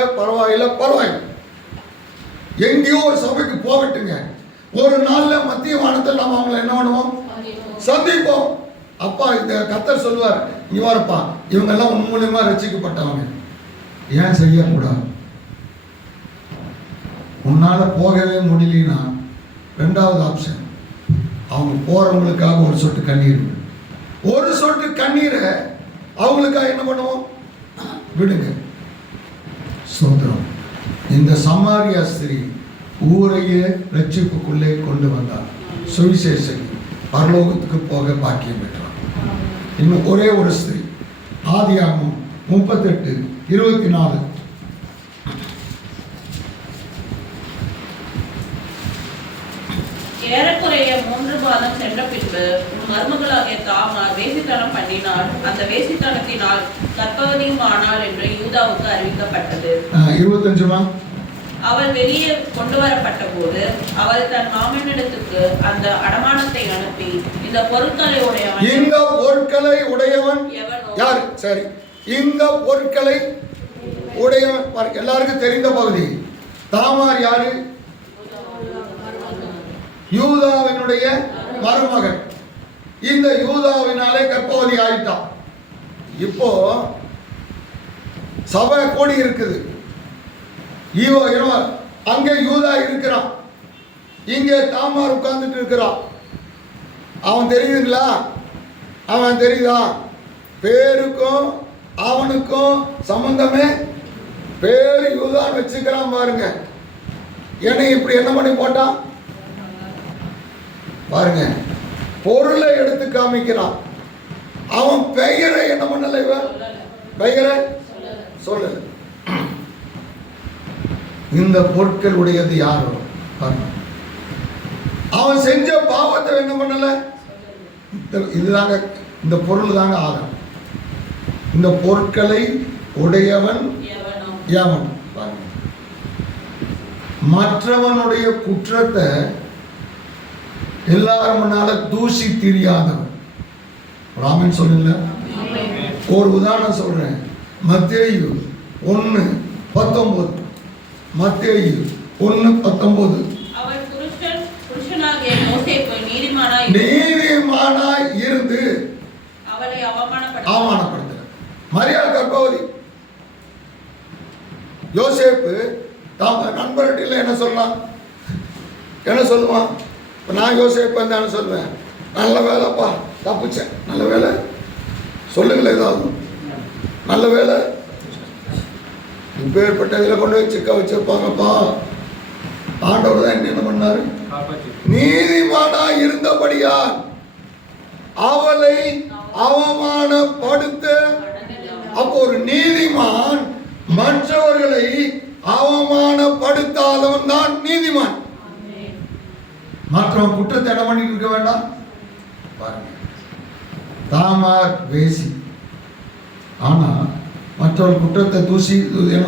எங்கேயோ ஒரு சபைக்கு போகட்டுங்க. ஒரு நாள்ல மத்திய வானத்தில் நம்ம அவங்களை என்ன பண்ணுவோம்? சந்திப்போம். அப்பா இந்த கர்த்தர் சொல்லுவார், இங்க வரப்பா, இவங்கெல்லாம் உன் மூலியமா ரட்சிக்கப்பட்டவங்க, ஏன் செய்யக்கூடாது? உன்னால போகவே முடியலனா ரெண்டாவது ஆப்ஷன், அவங்க போறவங்களுக்காக ஒரு சொட்டு கண்ணீர், ஒரு சொட்டு கண்ணீரை அவங்களுக்காக என்ன பண்ணுவோம்? விடுங்க. சோதரம். இந்த சமாரியா ஸ்திரீ ஊரையே ரட்சிப்புக்குள்ளே கொண்டு வந்தார். சுவிசேஷகி பரலோகத்துக்கு போக பாக்கியம் பெற்றார். இன்னும் ஒரே ஒரு ஸ்திரீ, ஆதியாகமம் 38:24. ஏறக்குறைய 3 மாதம் சென்ற பின்பு உன் மருமகளாகிய தாமார் வேசித்தனம் பண்ணினாள், அந்த வேசித்தனத்தினால் கர்ப்பவதியும் ஆனாள் என்று யூதாவுக்கு அறிவிக்கப்பட்டது. 25. அவள் வெளியே கொண்டு வரப்பட்ட போது அவள் தன் மாமனிடத்துக்கு அந்த அடமானத்தை அனுப்பி, இந்த பொருட்களை உடையவன் யார்? சரி, இந்த பொருட்களை உடையவன் எல்லாருக்கும் தெரிந்த பகுதி. தாமார் யாரு? யூதாவினுடைய மருமகன். இந்த யூதாவினாலே கர்ப்பவதி ஆயிட்டான். இப்போ சபை கூடி இருக்குது. அங்கே யூதா இருக்கிறான், இங்கே தாமார் உட்கார்ந்துட்டு இருக்கிறான். அவன் தெரியுதுங்களா? அவன் தெரியுதா? பேருக்கும் அவனுக்கும் சம்பந்தமே. பேரு யூதான் வச்சுக்கிறான் பாருங்க. என்னை இப்படி என்ன பண்ணி போட்டான் பாருங்க. பொருளை எடுத்து காமிக்கிறான். அவன் பெயரை என்ன பண்ணல, இவன் பெயரை சொல்லல. இந்த பொருட்கள் உடையது யாரோ அவன் செஞ்ச பாவத்தை என்ன பண்ணல. இதுதாங்க, இந்த பொருள் தாங்க ஆகும். இந்த பொருட்களை உடையவன் எவன்? மற்றவனுடைய குற்றத்தை எல்லாரும் முன்னால தூசி தெரியாதவன். ராமன் சொல்லுங்க. ஒரு உதாரணம் சொல்றேன். மத்தேயு 1:19. மத்தேயு 1:19. அவள் புருஷனாகிய யோசேப்பு நீதிமானாய் இருந்து அவளை அவமானப்படுத்த. மரியாள் கர்ப்பவதி. யோசேப்பு நண்பர்கிட்ட என்ன சொல்லலாம்? என்ன சொல்லுவான்? இப்போ நான் யோசேப்பு வந்து என்ன சொல்லுவேன்? நல்ல வேலைப்பா, தப்பிச்சேன், நல்ல வேலை. சொல்லுங்களேன் ஏதாவது நல்ல வேலை. இப்பேற்பட்ட இதில் கொண்டு போய் சிக்க வச்சிருப்பாங்கப்பா. ஆண்டவர் தான் என்ன பண்ணாரு? நீதிமானா இருந்தபடியா அவளை அவமானப்படுத்த. அப்போ ஒரு நீதிமான் மற்றவர்களை அவமானப்படுத்தாதவன் தான் நீதிமான். மற்றவன் குற்றத்தை என்ன பண்ணிட்டு இருக்க வேண்டாம். பாருங்க, தாமார் வேசி, ஆனா மற்ற மற்றவர்கள் குற்றத்தை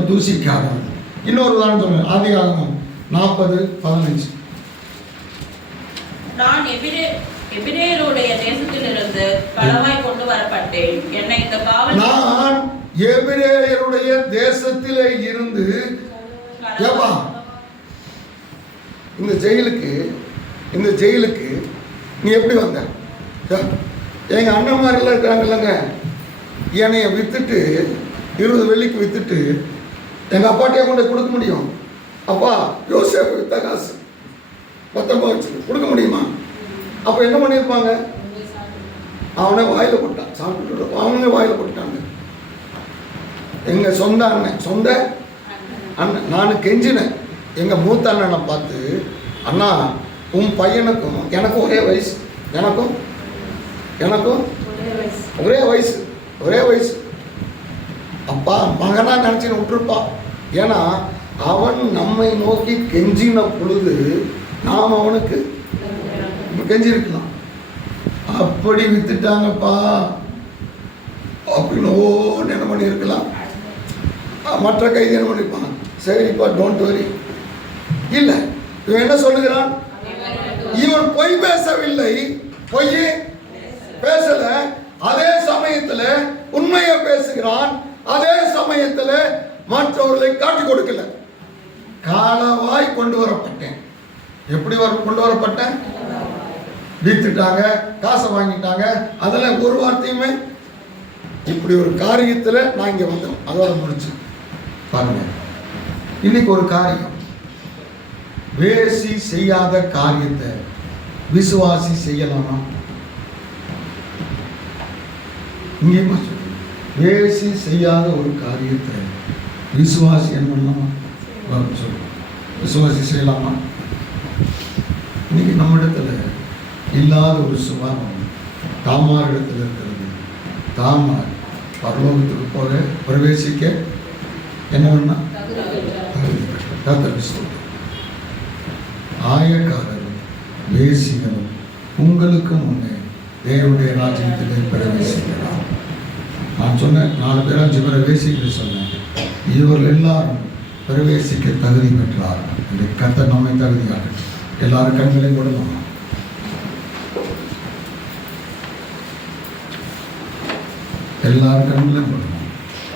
தூசிக்காதவன். இன்னொரு உதாரணம் சொல்றேன். ஆதியாகமம் 40:15. நான் எபிரேயருடைய தேசத்திலிருந்து களவாய் கொண்டு வரப்பட்டேன். என்னை இந்த காவல் நான் எபிரேயருடைய தேசத்திலே இருந்து ஏப்பா இந்த ஜெயிலுக்கு நீ எப்படி வந்த? எங்க அண்ணன்மாரெல்லாம் இருக்கிறாங்கல்லங்க, என்னைய வித்துட்டு 20 வெள்ளிக்கு வித்துட்டு எங்க அப்பாட்டியா கொண்டு கொடுக்க முடியும்? அப்பா யோசேப்பு வித்த காசு 19 வச்சு கொடுக்க முடியுமா? அப்போ என்ன பண்ணியிருப்பாங்க? அவனே வாயில போட்டான், சாப்பிட்டு அவனே வாயில போட்டாங்க. எங்க சொந்த அண்ணன் நான் கெஞ்சினேன். எங்க மூத்த அண்ணனை பார்த்து, அண்ணா உன் பையனுக்கும் எனக்கும் ஒரே வயசு, எனக்கும் ஒரே வயசு. அப்பா மகனா நினைச்சு விட்டுருப்பா. ஏன்னா அவன் நம்மை நோக்கி கெஞ்சின பொழுது நாம் அவனுக்கு கெஞ்சிருக்கலாம். அப்படி வித்துட்டாங்கப்பா அப்படின்னு என்ன பண்ணியிருக்கலாம். மற்ற கைது என்ன பண்ணிருப்பாங்க? சரிப்பா டோன்ட் வரி. இல்லை, இவன் என்ன சொல்லுகிறான்? இவன் பொய் பேசவில்லை, பொய் பேசல. அதே சமயத்தில் உண்மையை பேசுகிறான். அதே சமயத்தில் மற்றவர்களை காட்டி கொடுக்கல. காலவாய் கொண்டு வரப்பட்டேன். எப்படி கொண்டு வரப்பட்டேன்? வித்துட்டாங்க, காசை வாங்கிட்டாங்க, அதெல்லாம் ஒரு வார்த்தையுமே. இப்படி ஒரு காரியத்தில் நான் இங்கே வந்தோம், அதோட முடிச்சு பாருங்க. இன்னைக்கு ஒரு காரியம், வேசி செய்யாத காரியத்தை விசுவாசி செய்யலாமா? இங்கே வேசி செய்யாத ஒரு காரியத்தை விசுவாசி என்ன பண்ணலாமா? சொல்லுவோம், விசுவாசி செய்யலாமா? இன்னைக்கு நம்ம இடத்துல இல்லாத ஒரு சுபாவம் தாமார் இடத்துல இருக்கிறது. தாமார் பரலோகத்துக்கு போக பிரவேசிக்க என்ன பண்ணா? ஆயக்காரரும் வேசிகளும் உங்களுக்கு முன்னே தேவனுடைய ராஜ்யத்திலே பிரவேசிக்கிறார். நான் சொன்னேன் 4 பேர் 5 பேரை வேசிக்க சொன்னேன். இவர்கள் எல்லாரும் பிரவேசிக்க தகுதி பெற்றார் என்று கர்த்தர் நம்மை தகுதியாக எல்லாரும் கண்களையும் போடலாம். எல்லாரும் கண்களையும் போடலாம்.